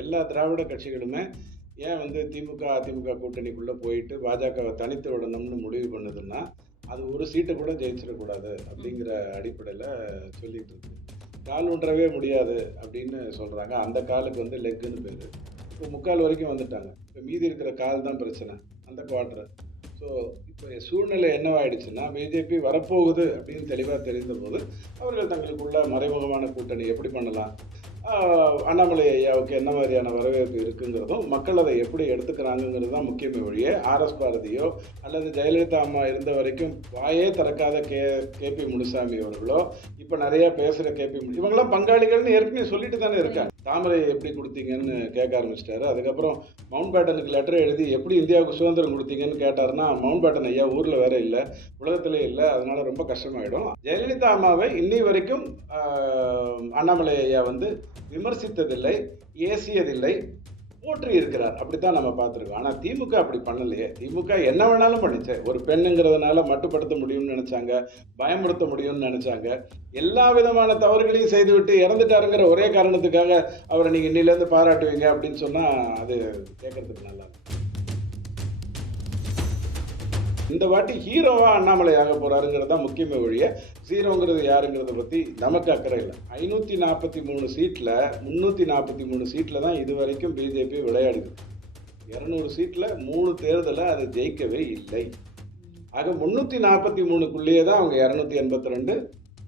எல்லா திராவிட கட்சிகளுமே ஏன் வந்து திமுக அதிமுக கூட்டணிக்குள்ளே போயிட்டு பாஜகவை தனித்து விடணும்னு முடிவு பண்ணுதுன்னா அது ஒரு சீட்டை கூட ஜெயிச்சிடக்கூடாது அப்படிங்கிற அடிப்படையில் சொல்லிட்டு இருக்கு. கால் ஊன்றவே முடியாது அப்படின்னு சொல்கிறாங்க அந்த காலுக்கு வந்து லெக்குன்னு பேர். இப்போ முக்கால் வரைக்கும் வந்துட்டாங்க. இப்போ மீதி இருக்கிற கால் தான் பிரச்சனை அந்த குவார்டர் ஸோ இப்போ சூழ்நிலை என்னவாயிடுச்சுன்னா பிஜேபி வரப்போகுது அப்படின்னு தெளிவாக தெரிந்த போது அவர்கள் தங்களுக்குள்ள மறைமுகமான கூட்டணி எப்படி பண்ணலாம்? அண்ணாமலை ஐயாவுக்கு என்ன மாதிரியான வரவேற்பு இருக்குங்கிறதும் மக்கள் அதை எப்படி எடுத்துக்கிறாங்கங்கிறது தான் முக்கியமே ஒழிய ஆர்எஸ் பாரதியோ அல்லது ஜெயலலிதா அம்மா இருந்த வரைக்கும் வாயே திறக்காத கே கேபி முனுசாமி அவர்களோ இப்போ நிறையா பேசுகிற கேபி இவங்களாம் பங்காளிகள்னு ஏற்கனவே சொல்லிட்டு தானே இருக்காங்க. தாமரை எப்படி கொடுத்தீங்கன்னு கேட்க ஆரம்பிச்சிட்டாரு. அதுக்கப்புறம் மவுண்ட் பேட்டனுக்கு லெட்டர் எழுதி எப்படி இந்தியாவுக்கு சுதந்திரம் கொடுத்தீங்கன்னு கேட்டார்னா மவுண்ட் பேட்டன் ஐயா ஊரில் வேற இல்லை உலகத்திலே இல்லை அதனால ரொம்ப கஷ்டமாயிடும். ஜெயலலிதா அம்மாவை இன்னி வரைக்கும் அண்ணாமலை ஐயா வந்து விமர்சித்ததில்லை ஏசியதில்லை. போற்றி இருக்கிறார் அப்படித்தான் நம்ம பார்த்துருக்கோம். ஆனால் திமுக அப்படி பண்ணலையே. திமுக என்ன வேணாலும் பண்ணிச்சு. ஒரு பெண்ணுங்கிறதுனால மட்டுப்படுத்த முடியும்னு நினைச்சாங்க. பயமுறுத்த முடியும்னு நினைச்சாங்க. எல்லா விதமான தவறுகளையும் செய்துவிட்டு இறந்துட்டாருங்கிற ஒரே காரணத்துக்காக அவரை நீங்கள் இன்னிலேருந்து பாராட்டுவீங்க அப்படின்னு சொன்னால் அது கேட்கறதுக்கு நல்லா இருக்கும். இந்த வாட்டி ஹீரோவாக அண்ணாமலை ஆக போகிறாருங்கிறது தான் முக்கியமே ஒழிய ஹீரோங்கிறது யாருங்கிறத பற்றி நமக்கு அக்கறை இல்லை. ஐநூற்றி நாற்பத்தி மூணு சீட்டில் முந்நூற்றி நாற்பத்தி மூணு சீட்டில் தான் இது வரைக்கும் பிஜேபி விளையாடுது. இரநூறு சீட்டில் மூணு தேர்தலை அது ஜெயிக்கவே இல்லை. ஆக முந்நூற்றி நாற்பத்தி மூணுக்குள்ளேயே தான் அவங்க இரநூத்தி எண்பத்தி ரெண்டு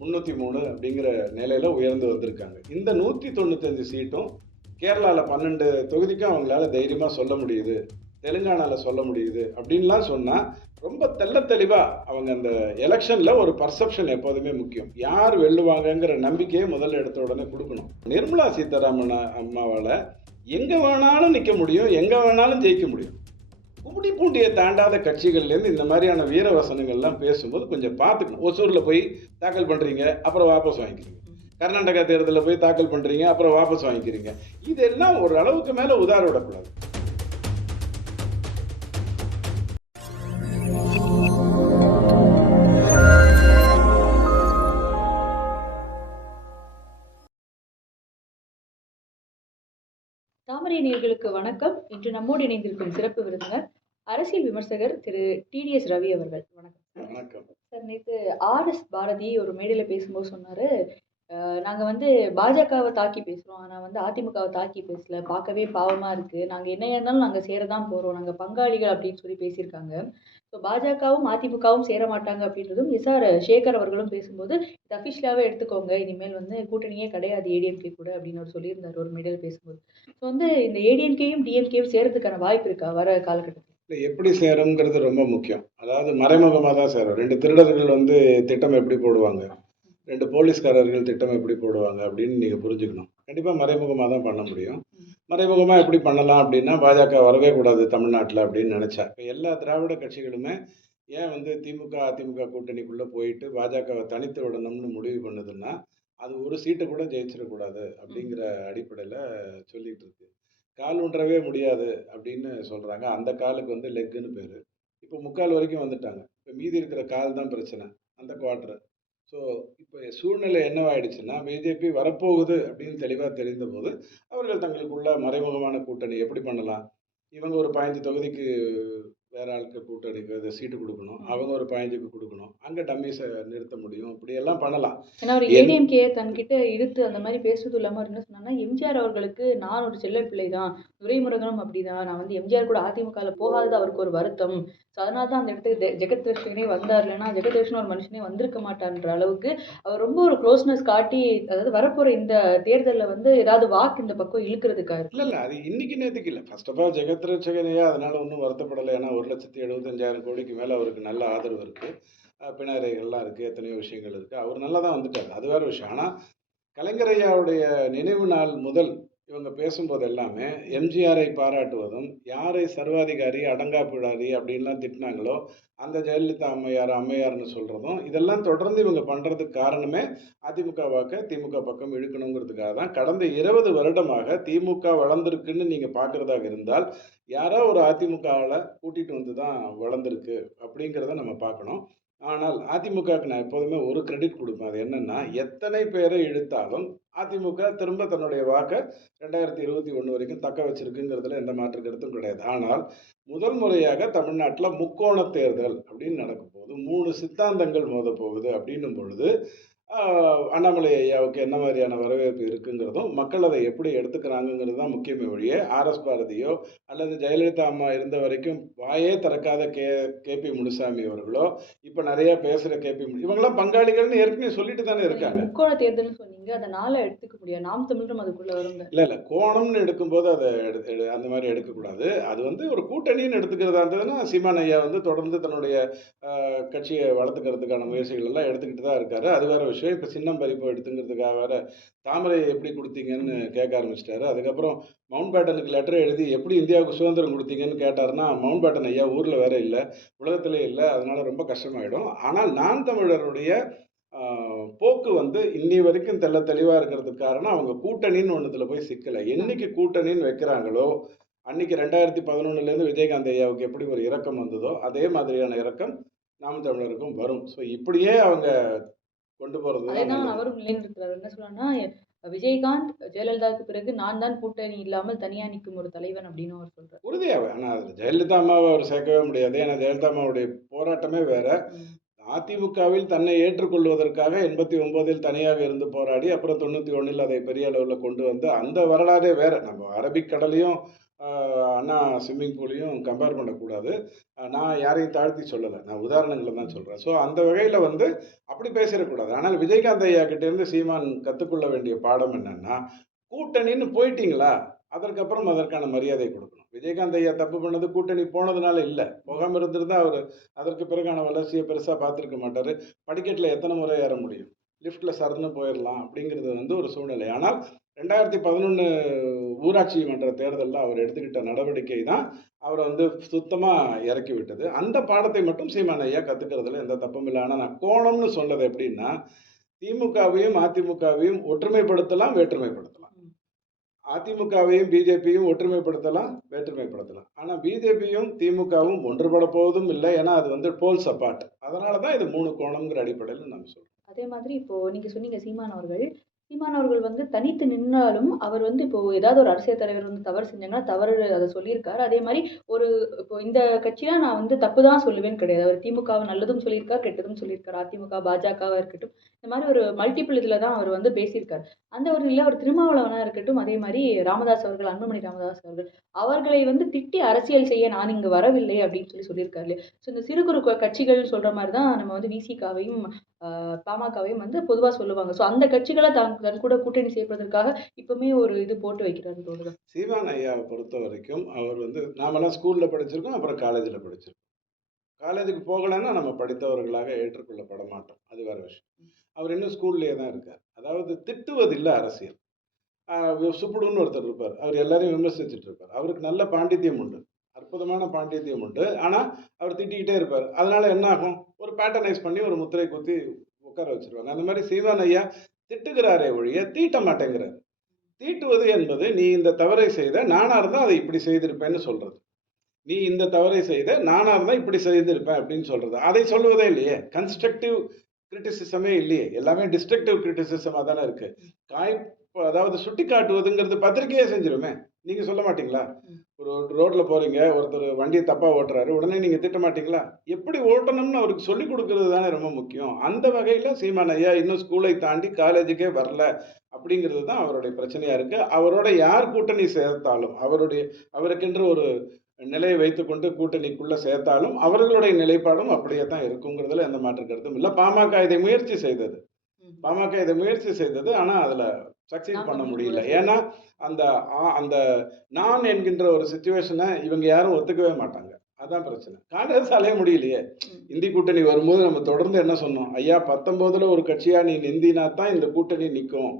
முந்நூற்றி மூணு அப்படிங்கிற நிலையில் உயர்ந்து வந்திருக்காங்க. இந்த நூற்றி தொண்ணூத்தஞ்சு சீட்டும் கேரளாவில் பன்னெண்டு தொகுதிக்கும் அவங்களால தைரியமாக சொல்ல முடியுது தெலுங்கானால சொல்ல முடியுது அப்படின்லாம் சொன்னால் ரொம்ப தெல்ல தெளிவா அவங்க அந்த எலெக்ஷன்ல ஒரு பர்செப்ஷன் எப்போதுமே முக்கியம். யார் வெல்லுவாங்கங்கிற நம்பிக்கையை முதல்ல எடுத்த உடனே கொடுக்கணும். நிர்மலா சீதாராமன் அம்மாவால எங்க வேணாலும் நிக்க முடியும் எங்க வேணாலும் ஜெயிக்க முடியும். கும்படி பூண்டியை தாண்டாத கட்சிகள்லேருந்து இந்த மாதிரியான வீர வசனங்கள்லாம் பேசும்போது கொஞ்சம் பார்த்துக்கணும். ஒசூரில் போய் தாக்கல் பண்ணுறீங்க அப்புறம் வாபஸ் வாங்கிக்கிறீங்க. கர்நாடகா தேர்தலில் போய் தாக்கல் பண்ணுறீங்க அப்புறம் வாபஸ் வாங்கிக்கிறீங்க. இதெல்லாம் ஒரு அளவுக்கு மேலே உதார விடக்கூடாது. தாமரை நேயர்களுக்கு வணக்கம். இன்று நம்மோடு இணைந்திருக்கும் சிறப்பு விருந்தினர் அரசியல் விமர்சகர் திரு டிடிஎஸ் ரவி அவர்கள். வணக்கம். சார் நேற்று ஆர்எஸ் பாரதி ஒரு மேடையில் பேசும்போது சொன்னார் நாங்கள் வந்து பாஜகவை தாக்கி பேசுகிறோம் ஆனால் வந்து அதிமுகவை தாக்கி பேசல. பார்க்கவே பாவமாக இருக்குது நாங்கள் என்ன இருந்தாலும் நாங்கள் சேர தான் போகிறோம் நாங்கள் பங்காளிகள் அப்படின்னு சொல்லி பேசியிருக்காங்க. ஸோ பாஜகவும் அதிமுகவும் சேர மாட்டாங்க அப்படின்றதும் நிசார் சேகர் அவர்களும் பேசும்போது இது அஃபிஷியலாகவே எடுத்துக்கோங்க. இனிமேல் வந்து கூட்டணியே கிடையாது. ஏடிஎம்கே கூட அப்படின்னு அவர் சொல்லியிருந்தார் ஒரு மேடையில் பேசும்போது. ஸோ வந்து இந்த ஏடிஎம்கேயும் டிஎம்கேயும் சேரத்துக்கான வாய்ப்பு இருக்கா? வர காலகட்டத்தில். இல்லை எப்படி சேருங்கிறது ரொம்ப முக்கியம். அதாவது மறைமுகமாக தான் சேரும். ரெண்டு திருடர்கள் வந்து திட்டம் எப்படி போடுவாங்க? ரெண்டு போலீஸ்காரர்கள் திட்டம் எப்படி போடுவாங்க அப்படின்னு நீங்கள் புரிஞ்சுக்கணும். கண்டிப்பாக மறைமுகமாக தான் பண்ண முடியும். மறைமுகமாக எப்படி பண்ணலாம் அப்படின்னா பாஜக வரவே கூடாது தமிழ்நாட்டில் அப்படின்னு நினச்சா. இப்போ எல்லா திராவிட கட்சிகளுமே ஏன் வந்து திமுக அதிமுக கூட்டணிக்குள்ளே போயிட்டு பாஜகவை தனித்து விடணும்னு முடிவு பண்ணுதுன்னா அது ஒரு சீட்டை கூட ஜெயிச்சிடக்கூடாது அப்படிங்கிற அடிப்படையில் சொல்லிகிட்டு இருக்கு. கால் ஊன்றவே முடியாது அப்படின்னு சொல்கிறாங்க அந்த காலுக்கு வந்து லெக்குன்னு பேர். இப்போ முக்கால் வரைக்கும் வந்துட்டாங்க. இப்போ மீதி இருக்கிற கால் தான் பிரச்சனை. அந்த குவார்டர் ஸோ இப்போ சூழ்நிலை என்னவாயிடுச்சுன்னா பிஜேபி வரப்போகுது அப்படின்னு தெளிவாக தெரிந்தபோது அவர்கள் தங்களுக்குள்ள மறைமுகமான கூட்டணி எப்படி பண்ணலாம்? இவங்க ஒரு பதினஞ்சு தொகுதிக்கு வேற ஆளுக்கு கூட்டணிக்கு அது சீட்டு கொடுக்கணும். அவங்க ஒரு பதினஞ்சுக்கு கொடுக்கணும். அங்கே டம்மிஸை நிறுத்த முடியும். இப்படியெல்லாம் பண்ணலாம். ஏன்னா ஒரு ஏடிஎம்கே தன்கிட்ட இழுத்து அந்த மாதிரி பேசுறது இல்லாமல் என்ன சொன்னாங்கன்னா எம்ஜிஆர் அவர்களுக்கு நான் ஒரு செல்ல பிள்ளை தான் துரைமுருகனும் அப்படிதான். நான் வந்து எம்ஜிஆர் கூட அதிமுகவில் போகாதது அவருக்கு ஒரு வருத்தம். ஸோ அதனால தான் அந்த இடத்துக்கு ஜெ- ஜெகத் ரட்சகனே வந்தார். இல்லைன்னா ஜெகத் ரட்சகன் ஒரு மனுஷனே வந்திருக்க மாட்டான்ற அளவுக்கு அவர் ரொம்ப ஒரு க்ளோஸ்னஸ் காட்டி அதாவது வரப்போற இந்த தேர்தலில் வந்து ஏதாவது வாக்கு இந்த பக்கம் இழுக்கிறதுக்காக இல்லை இல்லை. அது இன்னைக்கு நேற்றுக்கு இல்லை. ஃபர்ஸ்ட் ஆஃப் ஆல் ஜெகத் ரட்சகனையா அதனால ஒன்றும் வருத்தப்படலை. ஏன்னா ஒரு லட்சத்தி எழுபத்தஞ்சாயிரம் கோடிக்கு மேலே அவருக்கு நல்ல ஆதரவு இருக்குது பிணறைகள்லாம் இருக்குது எத்தனையோ விஷயங்கள் இருக்குது அவர் நல்லா தான் வந்துட்டார். அது வேறு விஷயம். ஆனால் கலைஞரையாவுடைய நினைவு நாள் முதல் இவங்க பேசும்போது எல்லாமே எம்ஜிஆரை பாராட்டுவதும் யாரை சர்வாதிகாரி அடங்கா பிடாரி அப்படின்லாம் திட்டினாங்களோ அந்த ஜெயலலிதா அம்மையார் அம்மையார்னு சொல்கிறதும் இதெல்லாம் தொடர்ந்து இவங்க பண்ணுறதுக்கு காரணமே அதிமுகவாக திமுக பக்கம் இழுக்கணுங்கிறதுக்காக தான். கடந்த இருபது வருடமாக திமுக வளர்ந்துருக்குன்னு நீங்கள் பார்க்குறதாக இருந்தால் யாரோ ஒரு அதிமுகவில் கூட்டிகிட்டு வந்து தான் வளர்ந்துருக்கு அப்படிங்கிறத நம்ம பார்க்கணும் ஆனால் அதிமுகவுக்கு நான் எப்போதுமே ஒரு கிரெடிட் கொடுப்பேன். அது என்னென்னா எத்தனை பேரை இழுத்தாலும் அதிமுக திரும்ப தன்னுடைய வாக்கை ரெண்டாயிரத்தி இருபத்தி ஒன்று வரைக்கும் தக்க வச்சிருக்குங்கிறதுல எந்த மாற்று கருத்தும் கிடையாது. ஆனால் முதல் முறையாக தமிழ்நாட்டில் முக்கோண தேர்தல் அப்படின்னு நடக்கும் போது மூணு சித்தாந்தங்கள் மோத போகுது அப்படின்னும் பொழுது அண்ணாமலை ஐயாவுக்கு என்ன மாதிரியான வரவேற்பு இருக்குங்கிறதும் மக்கள் அதை எப்படி எடுத்துக்கிறாங்கங்கிறது தான் முக்கியமே ஒழிய ஆர்எஸ் பாரதியோ அல்லது ஜெயலலிதா அம்மா இருந்த வரைக்கும் வாயே திறக்காத கே கேபி முனுசாமி அவர்களோ இப்போ நிறைய பேசுகிற கேபி இவங்கெல்லாம் பங்காளிகள்னு ஏற்கனவே சொல்லிட்டு தானே இருக்காங்க. முக்கோண தேர்தல்னு சொன்னீங்க அதை நாளை எடுத்துக்க முடியாது. நாம் தமிழரும் அதுக்குள்ள வருங்க. இல்லை இல்லை கோணம்னு எடுக்கும்போது அதை எடு அந்த மாதிரி எடுக்கக்கூடாது. அது வந்து ஒரு கூட்டணின்னு எடுத்துக்கிறதா இருந்ததுன்னா சீமான் ஐயா வந்து தொடர்ந்து தன்னுடைய கட்சியை வளர்த்துக்கிறதுக்கான முயற்சிகள் எல்லாம் எடுத்துக்கிட்டு தான் இருக்காரு. அது வேற விஷயம் இப்போ சின்னம் பறிப்பு எடுத்துங்கிறதுக்காக வேற தாமரை எப்படி கொடுத்தீங்கன்னு கேட்க ஆரம்பிச்சிட்டாரு. அதுக்கப்புறம் மவுண்ட் பேட்டனுக்கு லெட்டர் எழுதி எப்படி இந்தியாவுக்கு சுதந்திரம் கொடுத்தீங்கன்னு கேட்டாருன்னா மவுண்ட் பேட்டன் ஐயா ஊரில் வேற இல்லை உலகத்திலே இல்லை அதனால ரொம்ப கஷ்டமாயிடும். ஆனால் நான் தமிழருடைய போக்கு வந்து இன்னி வரைக்கும் தெல்ல தெளிவாக இருக்கிறதுக்கு காரணம் அவங்க கூட்டணின்னு ஒன்றுத்தில் போய் சிக்கலை. என்னைக்கு கூட்டணின்னு வைக்கிறாங்களோ அன்னைக்கு ரெண்டாயிரத்தி பதினொன்னுலேருந்து விஜயகாந்த் ஐயாவுக்கு எப்படி ஒரு இறக்கம் வந்ததோ அதே மாதிரியான இறக்கம் நாம் தமிழருக்கும் வரும். ஸோ இப்படியே அவங்க கொண்டு போகிறது அதே தான் அவரும் நிலைநிறுத்துறாரு. என்ன சொல்லலாம்னா விஜயகாந்த் ஜெயலலிதாவுக்கு பிறகு நான் தான் கூட்டணி இல்லாமல் தனியா நிற்கும் ஒரு தலைவன் அப்படின்னு அவர் சொல்றாரு. உறுதியாவே ஆனால் ஜெயலலிதா அம்மாவை அவர் சேர்க்கவே முடியாது. ஏன்னா ஜெயலலிதா அம்மாவுடைய போராட்டமே வேற. அதிமுகவில் தன்னை ஏற்றுக்கொள்வதற்காக எண்பத்தி ஒன்பதில் தனியாக இருந்து போராடி அப்புறம் தொண்ணூற்றி ஒன்றில் அதை பெரிய அளவில் கொண்டு வந்து அந்த வரலாறே வேற. நம்ம அரபிக் கடலையும் ஆஹ், அண்ணா ஸ்விம்மிங் பூலையும் கம்பேர் பண்ணக்கூடாது. நான் யாரையும் தாழ்த்தி சொல்லலை. நான் உதாரணங்களை தான் சொல்கிறேன் ஸோ அந்த வகையில் வந்து அப்படி பேசிடக்கூடாது. ஆனால் விஜயகாந்த் ஐயா கிட்டேருந்து சீமான் கற்றுக்கொள்ள வேண்டிய பாடம் என்னென்னா கூட்டணின்னு போயிட்டீங்களா? அதற்கப்புறம் அதற்கான மரியாதை கொடுக்கணும். விஜயகாந்த் ஐயா தப்பு பண்ணது கூட்டணி போனதுனால இல்லை. போகாமல் இருந்திருந்தால் அவர் அதற்கு பிறகான வளர்ச்சியை பெருசாக பார்த்துருக்க மாட்டார். படிக்கட்டில் எத்தனை முறை ஏற முடியும்? லிஃப்ட்டில் சரன்னு போயிடலாம் அப்படிங்கிறது வந்து ஒரு சூழ்நிலை. ஆனால் ரெண்டாயிரத்தி பதினொன்று ஊராட்சி மன்ற தேர்தலில் அவர் எடுத்துக்கிட்ட நடவடிக்கை தான் அவரை வந்து சுத்தமாக இறக்கி விட்டது அந்த பாடத்தை மட்டும் சீமான் ஐயா கற்றுக்கிறதுல எந்த தப்பும் இல்லை. ஆனால் நான் கோணம்னு சொன்னது எப்படின்னா திமுகவையும் அதிமுகவையும் ஒற்றுமைப்படுத்தலாம் வேற்றுமைப்படுத்தலாம். அதிமுகவையும் பிஜேபியும் ஒற்றுமைப்படுத்தலாம் வேற்றுமைப்படுத்தலாம். ஆனால் பிஜேபியும் திமுகவும் ஒன்றுபட போவதும் இல்லை. ஏன்னா அது வந்து போல்ஸ் அப்பார்ட் அதனால தான் இது மூணு கோணம்ங்கிற அடிப்படையில் நம்ம சொல்றோம். அதே மாதிரி இப்போ நீங்க சொன்னீங்க சீமான் அவர்கள். சீமான் அவர்கள் வந்து தனித்து நின்னாலும் அவர் வந்து இப்போ ஏதாவது ஒரு அரசியல் தலைவர் வந்து தவறு செஞ்சாங்கன்னா தவறு அதை சொல்லியிருக்காரு. அதே மாதிரி ஒரு இப்போ இந்த கட்சியில நான் வந்து தப்பு தான் சொல்லுவேன்னு கிடையாது. அவர் திமுகவை நல்லதும் சொல்லியிருக்கார் கெட்டதும் சொல்லியிருக்காரு. அதிமுக பாஜகவா இருக்கட்டும். இந்த மாதிரி ஒரு மல்டிபிள் இதில் தான் அவர் வந்து பேசியிருக்காரு. அந்த ஒரு இல்லை அவர் திருமாவளவனாக இருக்கட்டும் அதே மாதிரி ராமதாஸ் அவர்கள் அன்புமணி ராமதாஸ் அவர்கள் அவர்களை வந்து திட்டி அரசியல் செய்ய நான் இங்கே வரவில்லை அப்படின்னு சொல்லி சொல்லியிருக்காரு ஸோ இந்த சிறு குறு க- கட்சிகள் சொல்கிற மாதிரி தான் நம்ம வந்து விசிகாவையும் பாமகவையும் வந்து பொதுவாக சொல்லுவாங்க. ஸோ அந்த கட்சிகளை தான் தன் கூட கூட்டணி செய்யப்படுவதற்காக இப்போவுமே ஒரு இது போட்டு வைக்கிறாரு தோணுது சிவான் ஐயாவை பொறுத்த வரைக்கும் அவர் வந்து நாமெல்லாம் ஸ்கூலில் படிச்சிருக்கோம் அப்புறம் காலேஜில் படிச்சிருக்கோம். காலேஜுக்கு போகலைன்னா நம்ம படித்தவர்களாக ஏற்றுக்கொள்ளப்பட மாட்டோம். அது வேற விஷயம். அவர் இன்னும் ஸ்கூல்லேயே தான் இருக்கார். அதாவது திட்டுவதில்லை அரசியல். சுப்புடுன்னு ஒருத்தர் இருப்பார். அவர் எல்லாரையும் விமர்சிச்சுட்டு இருப்பார். அவருக்கு நல்ல பாண்டித்யம் உண்டு. அற்புதமான பாண்டித்யம் உண்டு. ஆனால் அவர் திட்டிக்கிட்டே இருப்பார். அதனால என்ன ஆகும்? ஒரு பேட்டர்னைஸ் பண்ணி ஒரு முத்திரை குத்தி உட்கார வச்சிருவாங்க. அந்த மாதிரி சீமான் ஐயா திட்டுகிறாரே ஒழிய தீட்ட மாட்டேங்கிறார். தீட்டுவது என்பது நீ இந்த தவறை செய்த நானா இருந்தால் அதை இப்படி செய்திருப்பேன்னு சொல்றது. நீ இந்த தவறை செய்த நானா இருந்தால் இப்படி செய்திருப்பேன் அப்படின்னு சொல்றது. அதை சொல்லுவதே இல்லையே. கன்ஸ்ட்ரக்டிவ் கிரிட்டிசிசமே இல்லையே. எல்லாமே டிஸ்ட்ரக்டிவ் கிரிட்டிசிசமாக தானே இருக்கு. காய் அதாவது சுட்டி காட்டுவதுங்கிறது பத்திரிக்கையே செஞ்சிருமே. நீங்க சொல்ல மாட்டீங்களா? ஒரு ரோட்ல போறீங்க ஒருத்தர் வண்டியை தப்பா ஓட்டுறாரு உடனே நீங்க திட்ட மாட்டீங்களா? எப்படி ஓட்டணும்னு அவருக்கு சொல்லி கொடுக்கறது தானே ரொம்ப முக்கியம். அந்த வகையில சீமான் ஐயா இன்னும் ஸ்கூலை தாண்டி காலேஜுக்கே வரல அப்படிங்கிறது தான் அவருடைய பிரச்சனையா இருக்கு. அவரோட யார் கூட்டணி சேர்த்தாலும் அவருடைய அவருக்கென்று ஒரு நிலையை வைத்துக்கொண்டு கூட்டணிக்குள்ள சேர்த்தாலும் அவர்களுடைய நிலைப்பாடும் அப்படியே தான் இருக்குங்கிறதுல எந்த மாற்று கருத்தும் இல்லை. பாமக இதை முயற்சி செய்தது. பாமக இதை முயற்சி செய்தது ஆனா அதுல சக்சீட் பண்ண முடியல. ஏன்னா அந்த அந்த நான் என்கின்ற ஒரு சுச்சுவேஷனை இவங்க யாரும் ஒத்துக்கவே மாட்டாங்க. அதான் பிரச்சனை. காங்கிரஸ் அலைய முடியலையே இந்தி கூட்டணி வரும்போது நம்ம தொடர்ந்து என்ன சொன்னோம்? ஐயா பத்தொன்பதுல ஒரு கட்சியா நீ நிந்தினா தான் இந்த கூட்டணி நிற்கும்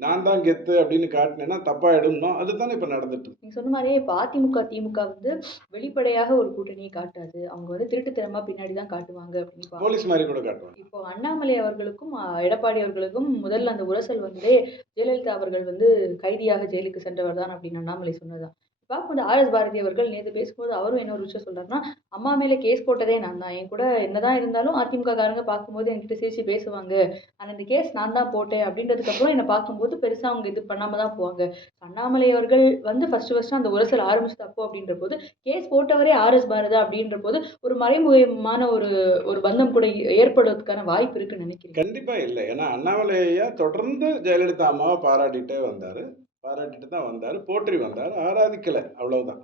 நான் தான் கெத்து அப்படின்னு காட்டினேன்னா தப்பாயிடும்னோ அதுதானே இப்ப நடந்துட்டு இருக்கு. நீங்க சொன்ன மாதிரியே இப்போ அதிமுக திமுக வந்து வெளிப்படையாக ஒரு கூட்டணியை காட்டாது. அவங்க வந்து திருட்டுத்தனமா பின்னாடி தான் காட்டுவாங்க அப்படின்னு போலீஸ் மாதிரி கூட காட்டுவாங்க. இப்போ அண்ணாமலை அவர்களுக்கும் எடப்பாடி அவர்களுக்கும் முதல்ல அந்த உரசல் வந்ததே ஜெயலலிதா அவர்கள் வந்து கைதியாக ஜெயிலுக்கு சென்றவர் தான் அப்படின்னு அண்ணாமலை சொன்னதுதான் பார்க்கும்போது ஆர்எஸ் பாரதி அவர்கள் நேற்று பேசும்போது அவரும் என்ன ஒரு விஷயம் சொல்கிறாருன்னா அம்மா மேலே கேஸ் போட்டதே நான் தான். என் கூட என்னதான் இருந்தாலும் அதிமுக காரங்க பார்க்கும்போது என்கிட்ட சிரிச்சு பேசுவாங்க. ஆனால் இந்த கேஸ் நான் தான் போட்டேன். அப்படின்றதுக்கப்புறம் என்னை பார்க்கும்போது பெருசாக அவங்க இது பண்ணாமல் தான் போவாங்க. அண்ணாமலை அவர்கள் வந்து ஃபர்ஸ்ட் ஃபஸ்ட்டு அந்த உரசல் ஆரம்பிச்சது அப்போ அப்படின்ற போது கேஸ் போட்டவரே ஆர்எஸ் பாரதா அப்படின்ற போது ஒரு மறைமுகமான ஒரு ஒரு பந்தம் கூட ஏற்படுவதற்கான வாய்ப்பு இருக்குன்னு நினைக்கிறேன். கண்டிப்பாக இல்லை. ஏன்னா அண்ணாமலையா தொடர்ந்து ஜெயலலிதா அம்மாவை பாராட்டிகிட்டே வந்தார். பாராட்டிட்டு தான் வந்தார் போற்றி வந்தார் ஆராதிக்கலை அவ்வளவுதான்.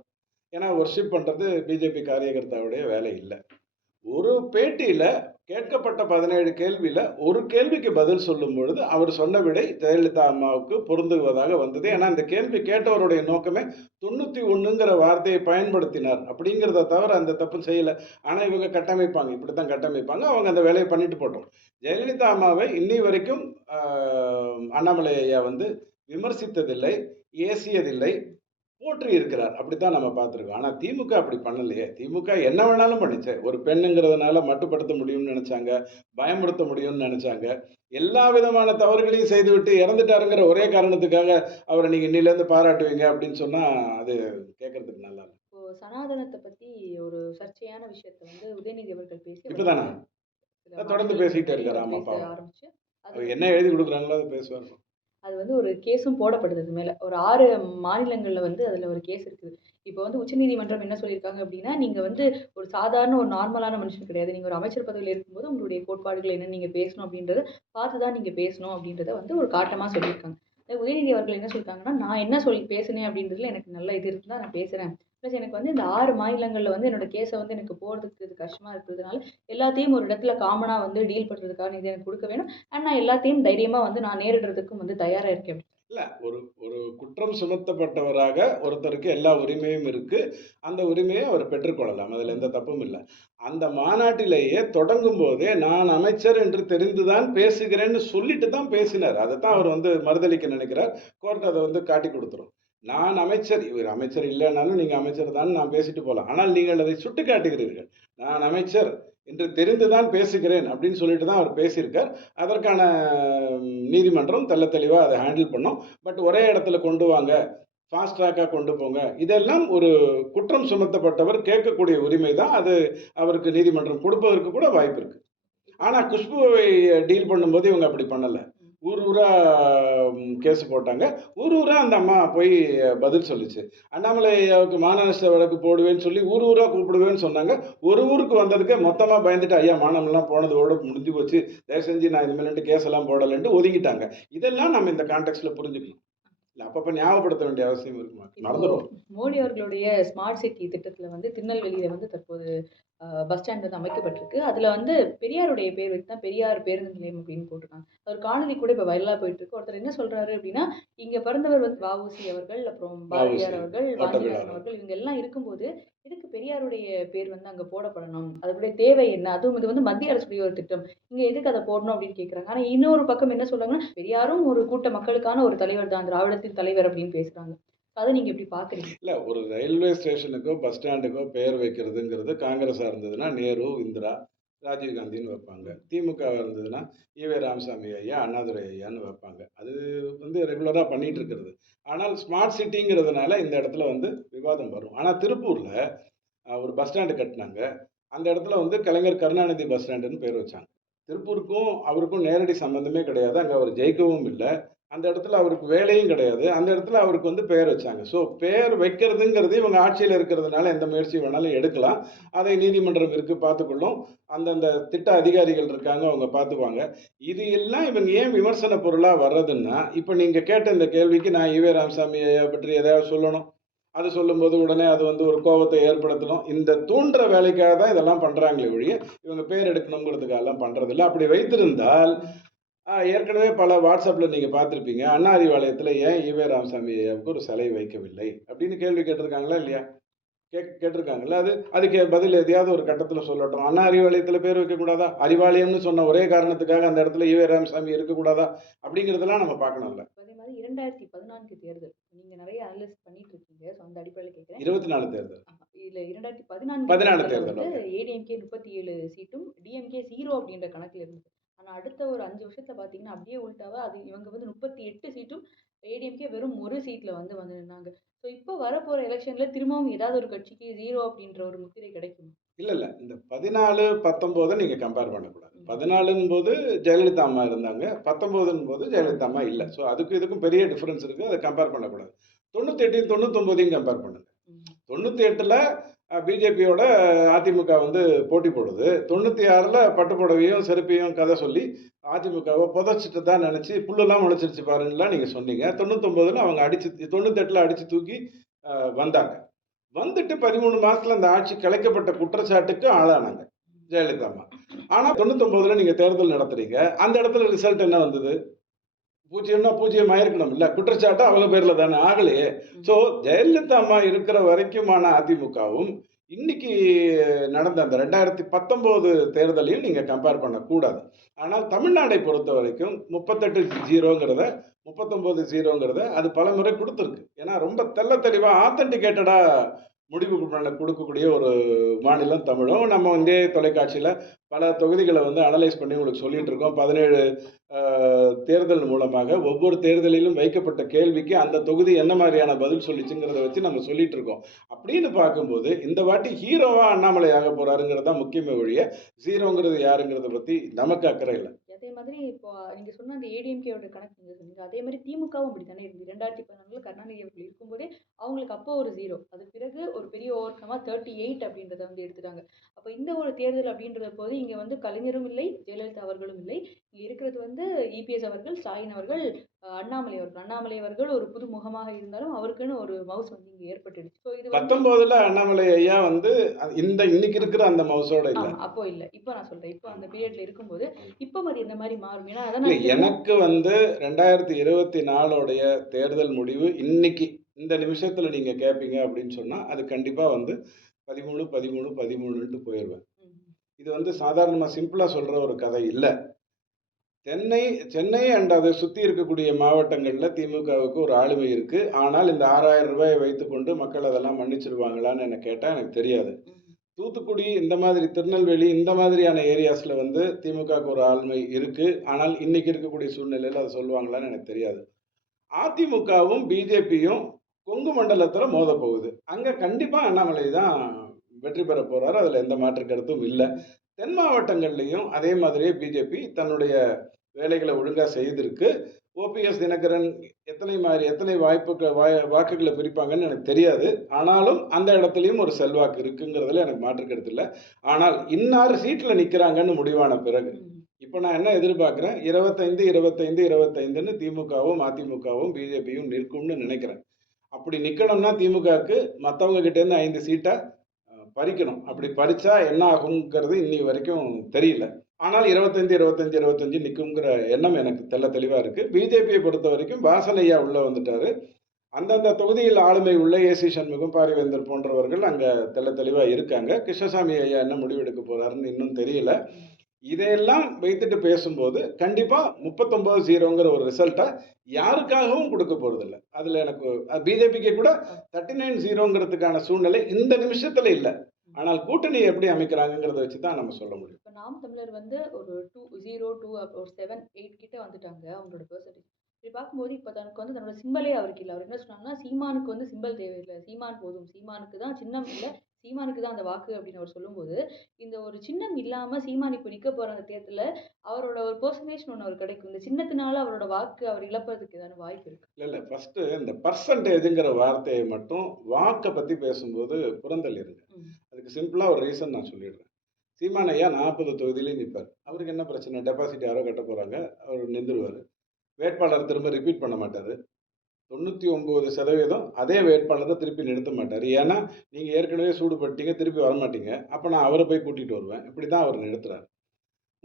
ஏன்னா ஒர்ஷிப் பண்ணுறது பிஜேபி காரியகர்த்தாவுடைய வேலை இல்லை. ஒரு பேட்டியில் கேட்கப்பட்ட பதினேழு கேள்வியில் ஒரு கேள்விக்கு பதில் சொல்லும் பொழுது அவர் சொன்ன விடை ஜெயலலிதா அம்மாவுக்கு பொருந்துவதாக வந்தது. ஏன்னா அந்த கேள்வி கேட்டவருடைய நோக்கமே தொண்ணூற்றி ஒன்றுங்கிற வார்த்தையை பயன்படுத்தினார் அப்படிங்கிறத தவிர அந்த தப்பு செய்யலை. ஆனால் இவங்க கட்டமைப்பாங்க. இப்படி தான் கட்டமைப்பாங்க. அவங்க அந்த வேலையை பண்ணிட்டு போட்டோம். ஜெயலலிதா அம்மாவை இன்னி வரைக்கும் அண்ணாமலை ஐயா வந்து விமர்சித்ததில்லை ஏசியதில்லை போற்றி இருக்கிறார் அப்படித்தான் நம்ம பார்த்துருக்கோம். ஆனால் திமுக அப்படி பண்ணலையே. திமுக என்ன வேணாலும் பண்ணுச்சு. ஒரு பெண்ணுங்கிறதுனால மட்டுப்படுத்த முடியும்னு நினைச்சாங்க பயமுறுத்த முடியும்னு நினைச்சாங்க. எல்லா விதமான தவறுகளையும் செய்துவிட்டு இறந்துட்டாருங்கிற ஒரே காரணத்துக்காக அவரை நீங்க இன்னிலேருந்து பாராட்டுவீங்க அப்படின்னு சொன்னா அது கேட்கறதுக்கு நல்லா இல்லை இப்போ சனாதனத்தை பத்தி ஒரு சர்ச்சையான விஷயத்தை வந்து உதயநிதி அவர்கள் பேசி இப்பதானா? தொடர்ந்து பேசிக்கிட்டே இருக்காரு, ஆமா, பேச பாவம். ஆரம்பிச்சு அது அவர் என்ன எழுதி கொடுக்குறாங்களோ அதை பேசுவார். அது வந்து ஒரு கேஸும் போடப்படுது அது மேலே ஒரு ஆறு மாநிலங்களில் வந்து அதில் ஒரு கேஸ் இருக்குது. இப்போ வந்து உச்சநீதிமன்றம் என்ன சொல்லியிருக்காங்க அப்படின்னா நீங்கள் வந்து ஒரு சாதாரண ஒரு நார்மலான மனுஷன் கிடையாது. நீங்கள் ஒரு அமைச்சர் பதவியில் இருக்கும்போது உங்களுடைய கோட்பாடுகள் என்ன நீங்கள் பேசணும் அப்படின்றத பார்த்து தான் நீங்கள் பேசணும் அப்படின்றத வந்து ஒரு காட்டமாக சொல்லியிருக்காங்க. உயர்நீதி உதயநிதி அவர்கள் என்ன சொல்லியிருக்காங்கன்னா நான் என்ன சொல்லி பேசினேன் அப்படின்றதுல எனக்கு நல்ல இது இருக்குன்னா நான் பேசுகிறேன் ப்ளஸ் எனக்கு வந்து இந்த ஆறு மாநிலங்களில் வந்து என்னோட கேஸை வந்து எனக்கு போகிறதுக்கு இது கஷ்டமா இருக்கிறதுனால எல்லாத்தையும் ஒரு இடத்துல காமனாக வந்து டீல் பண்ணுறதுக்கான இது எனக்கு கொடுக்க வேணும். அண்ட் நான் எல்லாத்தையும் தைரியமாக வந்து நான் நேரிடுறதுக்கும் வந்து தயாராக இருக்கேன். இல்லை ஒரு ஒரு குற்றம் சுமத்தப்பட்டவராக ஒருத்தருக்கு எல்லா உரிமையும் இருக்குது அந்த உரிமையை அவர் பெற்றுக்கொள்ளலாம் அதில் எந்த தப்பும் இல்லை. அந்த மாநாட்டிலேயே தொடங்கும் போதே நான் அமைச்சர் என்று தெரிந்துதான் பேசுகிறேன்னு சொல்லிட்டு தான் பேசினார். அதை தான் அவர் வந்து மறுதளிக்க நினைக்கிறார். கோர்ட் அதை வந்து காட்டி கொடுத்துரும். நான் அமைச்சர் இவர் அமைச்சர் இல்லைனாலும் நீங்கள் அமைச்சர் தான் நான் பேசிட்டு போகலாம் ஆனால் நீங்கள் அதை சுட்டு காட்டுகிறீர்கள் நான் அமைச்சர் என்று தெரிந்துதான் பேசுகிறேன் அப்படின்னு சொல்லிட்டு தான் அவர் பேசியிருக்கார். அதற்கான நீதிமன்றம் தெல்ல தெளிவாக அதை ஹேண்டில் பண்ணோம். பட் ஒரே இடத்துல கொண்டு வாங்க ஃபாஸ்ட் ட்ராக்காக கொண்டு போங்க. இதெல்லாம் ஒரு குற்றம் சுமத்தப்பட்டவர் கேட்கக்கூடிய உரிமை தான். அது அவருக்கு நீதிமன்றம் கொடுப்பதற்கு கூட வாய்ப்பு இருக்குது ஆனால் குஷ்புவை டீல் பண்ணும்போது இவங்க அப்படி பண்ணலை. ஊர் ஊரா கேஸ் போட்டாங்க. ஊர் ஊரா அந்த அம்மா போய் பதில் சொல்லுச்சு. அண்ணாமலையாவுக்கு மான நஷ்ட வழக்கு போடுவேன்னு சொல்லி ஊர் ஊரா கூப்பிடுவேன்னு சொன்னாங்க. ஒரு ஊருக்கு வந்ததுக்கு மொத்தமா பயந்துட்டு ஐயா மானமெல்லாம் போனதோட முடிஞ்சு போச்சு. தயவு செஞ்சு நான் இனிமேல் கேஸ் எல்லாம் போடலைன்ட்டு ஒதுங்கிட்டாங்க. இதெல்லாம் நம்ம இந்த கான்டெக்ட்ல புரிஞ்சுக்கணும். இல்லை அப்பப்போ ஞாபகப்படுத்த வேண்டிய அவசியம் இருக்குமா? மறந்துடும் மோடி அவர்களுடைய ஸ்மார்ட் சிட்டி திட்டத்துல வந்து திருநெல்வேலியில வந்து தற்போது பஸ் ஸ்டாண்ட் வந்து அமைக்கப்பட்டிருக்கு. அதுல வந்து பெரியாருடைய பேர் வச்சு தான் பெரியார் பேருந்து நிலையம் அப்படின்னு போட்டிருக்காங்க. ஒரு காணொலி கூட இப்ப வைரலா போயிட்டு இருக்கு ஒருத்தர் என்ன சொல்றாரு அப்படின்னா இங்க பிறந்தவர் வந்து வஉசி அவர்கள் அப்புறம் பாரதியார் அவர்கள் வாஞ்சிநாதன். அவர்கள் இவங்க எல்லாம் இருக்கும்போது இதுக்கு பெரியாருடைய பேர் வந்து அங்க போடப்படணும்? அதனுடைய தேவை என்ன? அதுவும் இது வந்து மத்திய அரசுடைய ஒரு திட்டம். இங்க எதுக்கு அதை போடணும் அப்படின்னு கேக்குறாங்க. ஆனா இன்னொரு பக்கம் என்ன சொல்றாங்கன்னா பெரியாரும் ஒரு கூட்ட மக்களுக்கான ஒரு தலைவர் தான் திராவிடத்தின் தலைவர் அப்படின்னு பேசுறாங்க. அதை நீங்க எப்படி பாக்குறீங்க? இல்லை ஒரு ரயில்வே ஸ்டேஷனுக்கோ பஸ் ஸ்டாண்டுக்கோ பெயர் வைக்கிறதுங்கிறது காங்கிரஸாக இருந்ததுன்னா நேரு இந்திரா ராஜீவ்காந்தின்னு வைப்பாங்க. திமுக இருந்ததுன்னா ஈவே ராமசாமி ஐயா அண்ணாதுரை ஐயான்னு வைப்பாங்க. அது வந்து ரெகுலராக பண்ணிட்டு இருக்கிறது. ஆனால் ஸ்மார்ட் சிட்டிங்கிறதுனால இந்த இடத்துல வந்து விவாதம் வரும். ஆனால் திருப்பூரில் ஒரு பஸ் ஸ்டாண்டு கட்டினாங்க. அந்த இடத்துல வந்து கலைஞர் கருணாநிதி பஸ் ஸ்டாண்டுன்னு பேர் வச்சாங்க. திருப்பூருக்கும் அவருக்கும் நேரடி சம்மந்தமே கிடையாது. அங்கே அவர் ஜெயிக்கவும் இல்லை. அந்த இடத்துல அவருக்கு வேலையும் கிடையாது. அந்த இடத்துல அவருக்கு வந்து பெயர் வச்சாங்க. ஸோ பெயர் வைக்கிறதுங்கிறது இவங்க ஆட்சியில் இருக்கிறதுனால எந்த முயற்சி வேணாலும் எடுக்கலாம். அதை நீதிமன்றம் இருக்கு பார்த்துக்கொள்ளும். அந்தந்த திட்ட அதிகாரிகள் இருக்காங்க அவங்க பார்த்துக்குவாங்க. இது எல்லாம் இவங்க ஏன் விமர்சன பொருளாக வர்றதுன்னா இப்போ நீங்கள் கேட்ட இந்த கேள்விக்கு நான் ஈவே ராமசாமி பற்றி எதாவது சொல்லணும். அது சொல்லும்போது உடனே அது வந்து ஒரு கோபத்தை ஏற்படுத்தணும். இந்த தூண்டுற வேலைக்காக தான் இதெல்லாம் பண்ணுறாங்களே ஒழிய இவங்க பேர் எடுக்கணுங்கிறதுக்காகலாம் பண்ணுறதில்ல அப்படி வைத்திருந்தால் ஏற்கனவே பல வாட்ஸ்அப்பில் நீங்கள் பார்த்துருப்பீங்க. அண்ணா அறிவாலயத்தில் ஏன் ஈவே ராமசாமி ஐயாவுக்கு ஒரு சிலை வைக்கவில்லை? அப்படின்னு கேள்வி கேட்டிருக்காங்களா இல்லையா? கேக் கேட்டிருக்காங்கல்ல அது? அதுக்கு பதில் எதையாவது ஒரு கட்டத்தில் சொல்லட்டும். அண்ணா அறிவாலயத்தில் பேர் வைக்கக்கூடாதா? அறிவாலயம்னு சொன்ன ஒரே காரணத்துக்காக அந்த இடத்துல ஈவே ராமசாமி இருக்கக்கூடாதா? அப்படிங்கிறதெல்லாம் நம்ம பார்க்கணும்ல அதே மாதிரி இரண்டாயிரத்தி பதினான்கு தேர்தல். நீங்க நிறைய அனலிஸ்ட் பண்ணிட்டு இருக்கீங்க. ஸோ அந்த அடிப்படையில் கேட்குறேன். இருபத்தி நாலு தேர்தல். இதுல இரண்டாயிரத்தி பதினான்கு பதினாலு தேர்தல், ஏடிஎம்கே முப்பத்தி ஏழு சீட்டும் டிஎம்கே ஜீரோ அப்படின்ற கணக்குல இருந்தது. ஆனா அடுத்த ஒரு அஞ்சு வருஷத்துல பாத்தீங்கன்னா அப்படியே உள்டாவா அது இவங்க வந்து முப்பத்தி எட்டு சீட்டும் ஏடிஎம்கே வெறும் ஒரு சீட்ல வந்து வந்து நின்னாங்க. ஸோ இப்போ வரப்போற எலெக்ஷன்ல திரும்பவும் ஏதாவது ஒரு கட்சிக்கு ஜீரோ அப்படின்ற ஒரு முத்திரை கிடைக்கும்? இல்ல இல்ல. இந்த பதினாலு பத்தொன்பதை நீங்க கம்பேர் பண்ணக்கூடாது. பதினாலுன்னு போது ஜெயலலிதா அம்மா இருந்தாங்க. பத்தொன்பதுன்னு போது ஜெயலலிதா அம்மா இல்லை. ஸோ அதுக்கும் இதுக்கும் பெரிய டிஃபரன்ஸ் இருக்கு. அதை கம்பேர் பண்ணக்கூடாது. தொண்ணூத்தி எட்டையும் தொண்ணூத்தொன்பதையும் கம்பேர் பண்ணுங்க. தொண்ணூத்தி எட்டுல பிஜேபியோட அதிமுக வந்து போட்டி போடுது. தொண்ணூற்றி ஆறில் பட்டு பட்டுப்புடவையும் செருப்பையும் கதை சொல்லி அதிமுகவை புதைச்சிட்டு தான் நினச்சி புல்லெல்லாம் முளைச்சிருச்சு பாருங்கலாம் நீங்கள் சொன்னீங்க. தொண்ணூத்தொன்பதுல அவங்க அடிச்சு தொண்ணூத்தெட்டில் அடித்து தூக்கி வந்தாங்க. வந்துட்டு பதிமூணு மாதத்தில் அந்த ஆட்சி கலைக்கப்பட்ட குற்றச்சாட்டுக்கு ஆளானாங்க ஜெயலலிதா அம்மா. ஆனால் தொண்ணூத்தொன்பதுல நீங்கள் தேர்தல் நடத்துறீங்க. அந்த இடத்துல ரிசல்ட் என்ன வந்தது? பூஜ்ஜியம்னா பூஜ்ஜியம் ஆயிருக்கணும் இல்ல குற்றச்சாட்டு அவங்க பேர்ல தானே ஆகலையே சோ ஜெயலலிதா அம்மா இருக்கிற வரைக்குமான அதிமுகவும் இன்னைக்கு நடந்த அந்த ரெண்டாயிரத்தி பத்தொன்பது தேர்தலையும் நீங்க கம்பேர் பண்ணக்கூடாது. ஆனால் தமிழ்நாடை பொறுத்த வரைக்கும் முப்பத்தெட்டு ஜீரோங்கிறத முப்பத்தொன்பது ஜீரோங்கிறத அது பல முறை கொடுத்துருக்கு. ஏன்னா ரொம்ப தெள்ள தெளிவா ஆத்தன்டிகேட்டடா முடிவு பண்ண கொடுக்கக்கூடிய ஒரு மாநிலம் தமிழும் நம்ம வந்து தொலைக்காட்சியில் பல தொகுதிகளை வந்து அனலைஸ் பண்ணி உங்களுக்கு சொல்லிட்டு இருக்கோம். பதினேழு தேர்தல் மூலமாக ஒவ்வொரு தேர்தலிலும் வைக்கப்பட்ட கேள்விக்கு அந்த தொகுதி என்ன மாதிரியான பதில் சொல்லிச்சுங்கிறத வச்சு நம்ம சொல்லிட்டு இருக்கோம். அப்படின்னு பார்க்கும்போது இந்த வாட்டி ஹீரோவா அண்ணாமலை ஆக போறாருங்கிறது தான் முக்கியமே ஒழிய ஜீரோங்கிறது யாருங்கிறத பத்தி நமக்கு அக்கறை இல்லை. மாதிரி இப்போ நீங்கள் சொன்ன அந்த ஏடிஎம்கேவோட கணக்கு நீங்கள் சொன்னீங்க. அதே மாதிரி திமுகவும் அப்படி தானே இருந்து ரெண்டாயிரத்தி பதினாலில் கருணாநிதி அவர்கள் இருக்கும்போதே அவங்களுக்கு அப்போ ஒரு ஜீரோ அது பிறகு ஒரு பெரிய ஓவர் தேர்ட்டி எயிட் அப்படின்றத வந்து எடுத்துட்டாங்க. அப்போ இந்த ஒரு தேர்தல் அப்படின்றத போது இங்கே வந்து கலைஞரும் இல்லை ஜெயலலிதா அவர்களும் இல்லை. இங்கே இருக்கிறது வந்து இபிஎஸ் அவர்கள் ஸ்டாலின் அவர்கள் அண்ணாமலை அவர்கள். அண்ணாமலை அவர்கள் ஒரு புது முகமாக இருந்தாலும் அவருக்குன்னு ஒரு மவுஸ் வந்து ஏற்பட்டுடுச்சு. ஸோ இது பத்தொன்பதுல அண்ணாமலை ஐயா வந்து இந்த இன்னைக்கு இருக்கிற அந்த மவுசோட இல்ல. அப்போ இல்ல. இப்போ நான் சொல்றேன். இப்போ அந்த பீரியட்ல இருக்கும்போது இப்போ அது இந்த மாதிரி மாறும்? ஏன்னா அதான் எனக்கு வந்து ரெண்டாயிரத்தி இருபத்தி நாலோடைய தேர்தல் முடிவு இன்னைக்கு இந்த நிமிஷத்துல நீங்க கேட்பீங்க அப்படின்னு சொன்னா அது கண்டிப்பா வந்து பதிமூணு பதிமூணு பதிமூணுன்ட்டு போயிடுவேன் இது வந்து சாதாரணமா சிம்பிளா சொல்ற ஒரு கதை இல்ல. சென்னை சென்னை அண்ட் அதை சுற்றி இருக்கக்கூடிய மாவட்டங்களில் திமுகவுக்கு ஒரு ஆளுமை இருக்கு. ஆனால் இந்த ஆறாயிரம் ரூபாயை வைத்துக்கொண்டு மக்கள் அதெல்லாம் மன்னிச்சிருவாங்களான்னு என்ன கேட்டால் எனக்கு தெரியாது. தூத்துக்குடி இந்த மாதிரி திருநெல்வேலி இந்த மாதிரியான ஏரியாஸில் வந்து திமுகவுக்கு ஒரு ஆளுமை இருக்கு. ஆனால் இன்னைக்கு இருக்கக்கூடிய சூழ்நிலையில் அதை சொல்லுவாங்களான்னு எனக்கு தெரியாது. அதிமுகவும் பிஜேபியும் கொங்கு மண்டலத்தில் மோத போகுது. அங்கே கண்டிப்பாக அண்ணாமலை தான் வெற்றி பெற போறாரு. அதுல எந்த மாற்று கருத்தும் இல்லை. தென் மாவட்டங்கள்லையும் அதே மாதிரியே பிஜேபி தன்னுடைய வேலைகளை ஒழுங்காக செய்திருக்கு. ஓபிஎஸ் தினகரன் எத்தனை மாதிரி எத்தனை வாய்ப்புகள் வாய் வாக்குகளை பிரிப்பாங்கன்னு எனக்கு தெரியாது. ஆனாலும் அந்த இடத்துலையும் ஒரு செல்வாக்கு இருக்குங்கிறதுல எனக்கு மாற்று இல்லை ஆனால் இன்னார் சீட்டில் நிற்கிறாங்கன்னு முடிவான பிறகு இப்போ நான் என்ன எதிர்பார்க்குறேன்? இருபத்தைந்து இருபத்தைந்து இருபத்தைந்துன்னு திமுகவும் அதிமுகவும் பிஜேபியும் நிற்கும்னு நினைக்கிறேன். அப்படி நிற்கணும்னா திமுகவுக்கு மற்றவங்க கிட்டேருந்து ஐந்து சீட்டை பறிக்கணும். அப்படி பறிச்சா என்ன ஆகுங்கிறது இன்னி வரைக்கும் தெரியல. ஆனால் இருபத்தஞ்சு இருபத்தஞ்சு இருபத்தஞ்சு நிற்குங்கிற எண்ணம் எனக்கு தெள்ள தெளிவாக இருக்கு. பிஜேபியை பொறுத்த வரைக்கும் வாசலையா உள்ள வந்துட்டாரு. அந்தந்த தொகுதியில் ஆளுமை உள்ள ஏசி சண்முகம் பாரிவேந்தர் போன்றவர்கள் அங்கே தெல்ல தெளிவாக இருக்காங்க. கிருஷ்ணசாமி ஐயா என்ன முடிவெடுக்க போறாருன்னு இன்னும் தெரியல. இதையெல்லாம் வைத்துட்டு பேசும்போது கண்டிப்பா முப்பத்தொன்பது ஜீரோங்கிற ஒரு ரிசல்ட்டை யாருக்காகவும் கொடுக்க போகிறதில்ல அதுல எனக்கு பிஜேபிக்கு கூட தேர்ட்டி நைன் ஜீரோங்கிறதுக்கான சூழ்நிலை இந்த நிமிஷத்துல இல்லை. ஆனால் கூட்டணி எப்படி அமைக்கிறாங்கிறத வச்சு தான் நம்ம சொல்ல முடியும். இப்போ நாம் தமிழர் வந்து ஒரு டூ ஜீரோ டூ ஒரு செவன் எயிட் கிட்ட வந்துட்டாங்க அவங்களோட பர்சன்டேஜ் இப்படி பார்க்கும்போது இப்போ தனக்கு வந்து தன்னோட சிம்பலே அவருக்கு இல்லை. அவர் என்ன சொன்னாங்கன்னா சீமானுக்கு வந்து சிம்பல் தேவையில்லை. சீமான் போதும். சீமானுக்கு தான் சின்னம் இல்லை. சீமானுக்கு தான் அந்த வாக்கு அப்படின்னு அவர் சொல்லும்போது இந்த ஒரு சின்னம் இல்லாமல் சீமான் இப்போ நிற்க போகிற அந்த தேர்தலில் அவரோட ஒரு பெர்சன்டேஜ் ஒன்று அவர் கிடைக்கும். இந்த சின்னத்தினால அவரோட வாக்கு அவர் இழப்பதற்கு ஏதாவது வாய்ப்பு இருக்கு? இல்ல இல்ல. ஃபர்ஸ்ட் இந்த பர்சன்டேஜுங்கிற வார்த்தையை மட்டும் வாக்கை பத்தி பேசும்போது புறந்தள்ளிருங்க ம். அதுக்கு சிம்பிளா ஒரு ரீசன் நான் சொல்லிடுறேன். சீமான் ஐயா நாற்பது தொகுதியிலையும் நிற்பார் அவருக்கு என்ன பிரச்சனை? டெபாசிட் யாரோ கட்ட போறாங்க. அவர் நின்றுருவார். வேட்பாளர் திரும்ப ரிப்பீட் பண்ண மாட்டாரு. தொண்ணூற்றி ஒம்பது சதவீதம் அதே வேட்பாளரை திருப்பி நிறுத்த மாட்டார். ஏன்னா நீங்கள் ஏற்கனவே சூடுபட்டீங்க திருப்பி வர மாட்டீங்க. அப்போ நான் அவரை போய் கூட்டிகிட்டு வருவேன். இப்படி தான் அவர் நிறுத்துறாரு.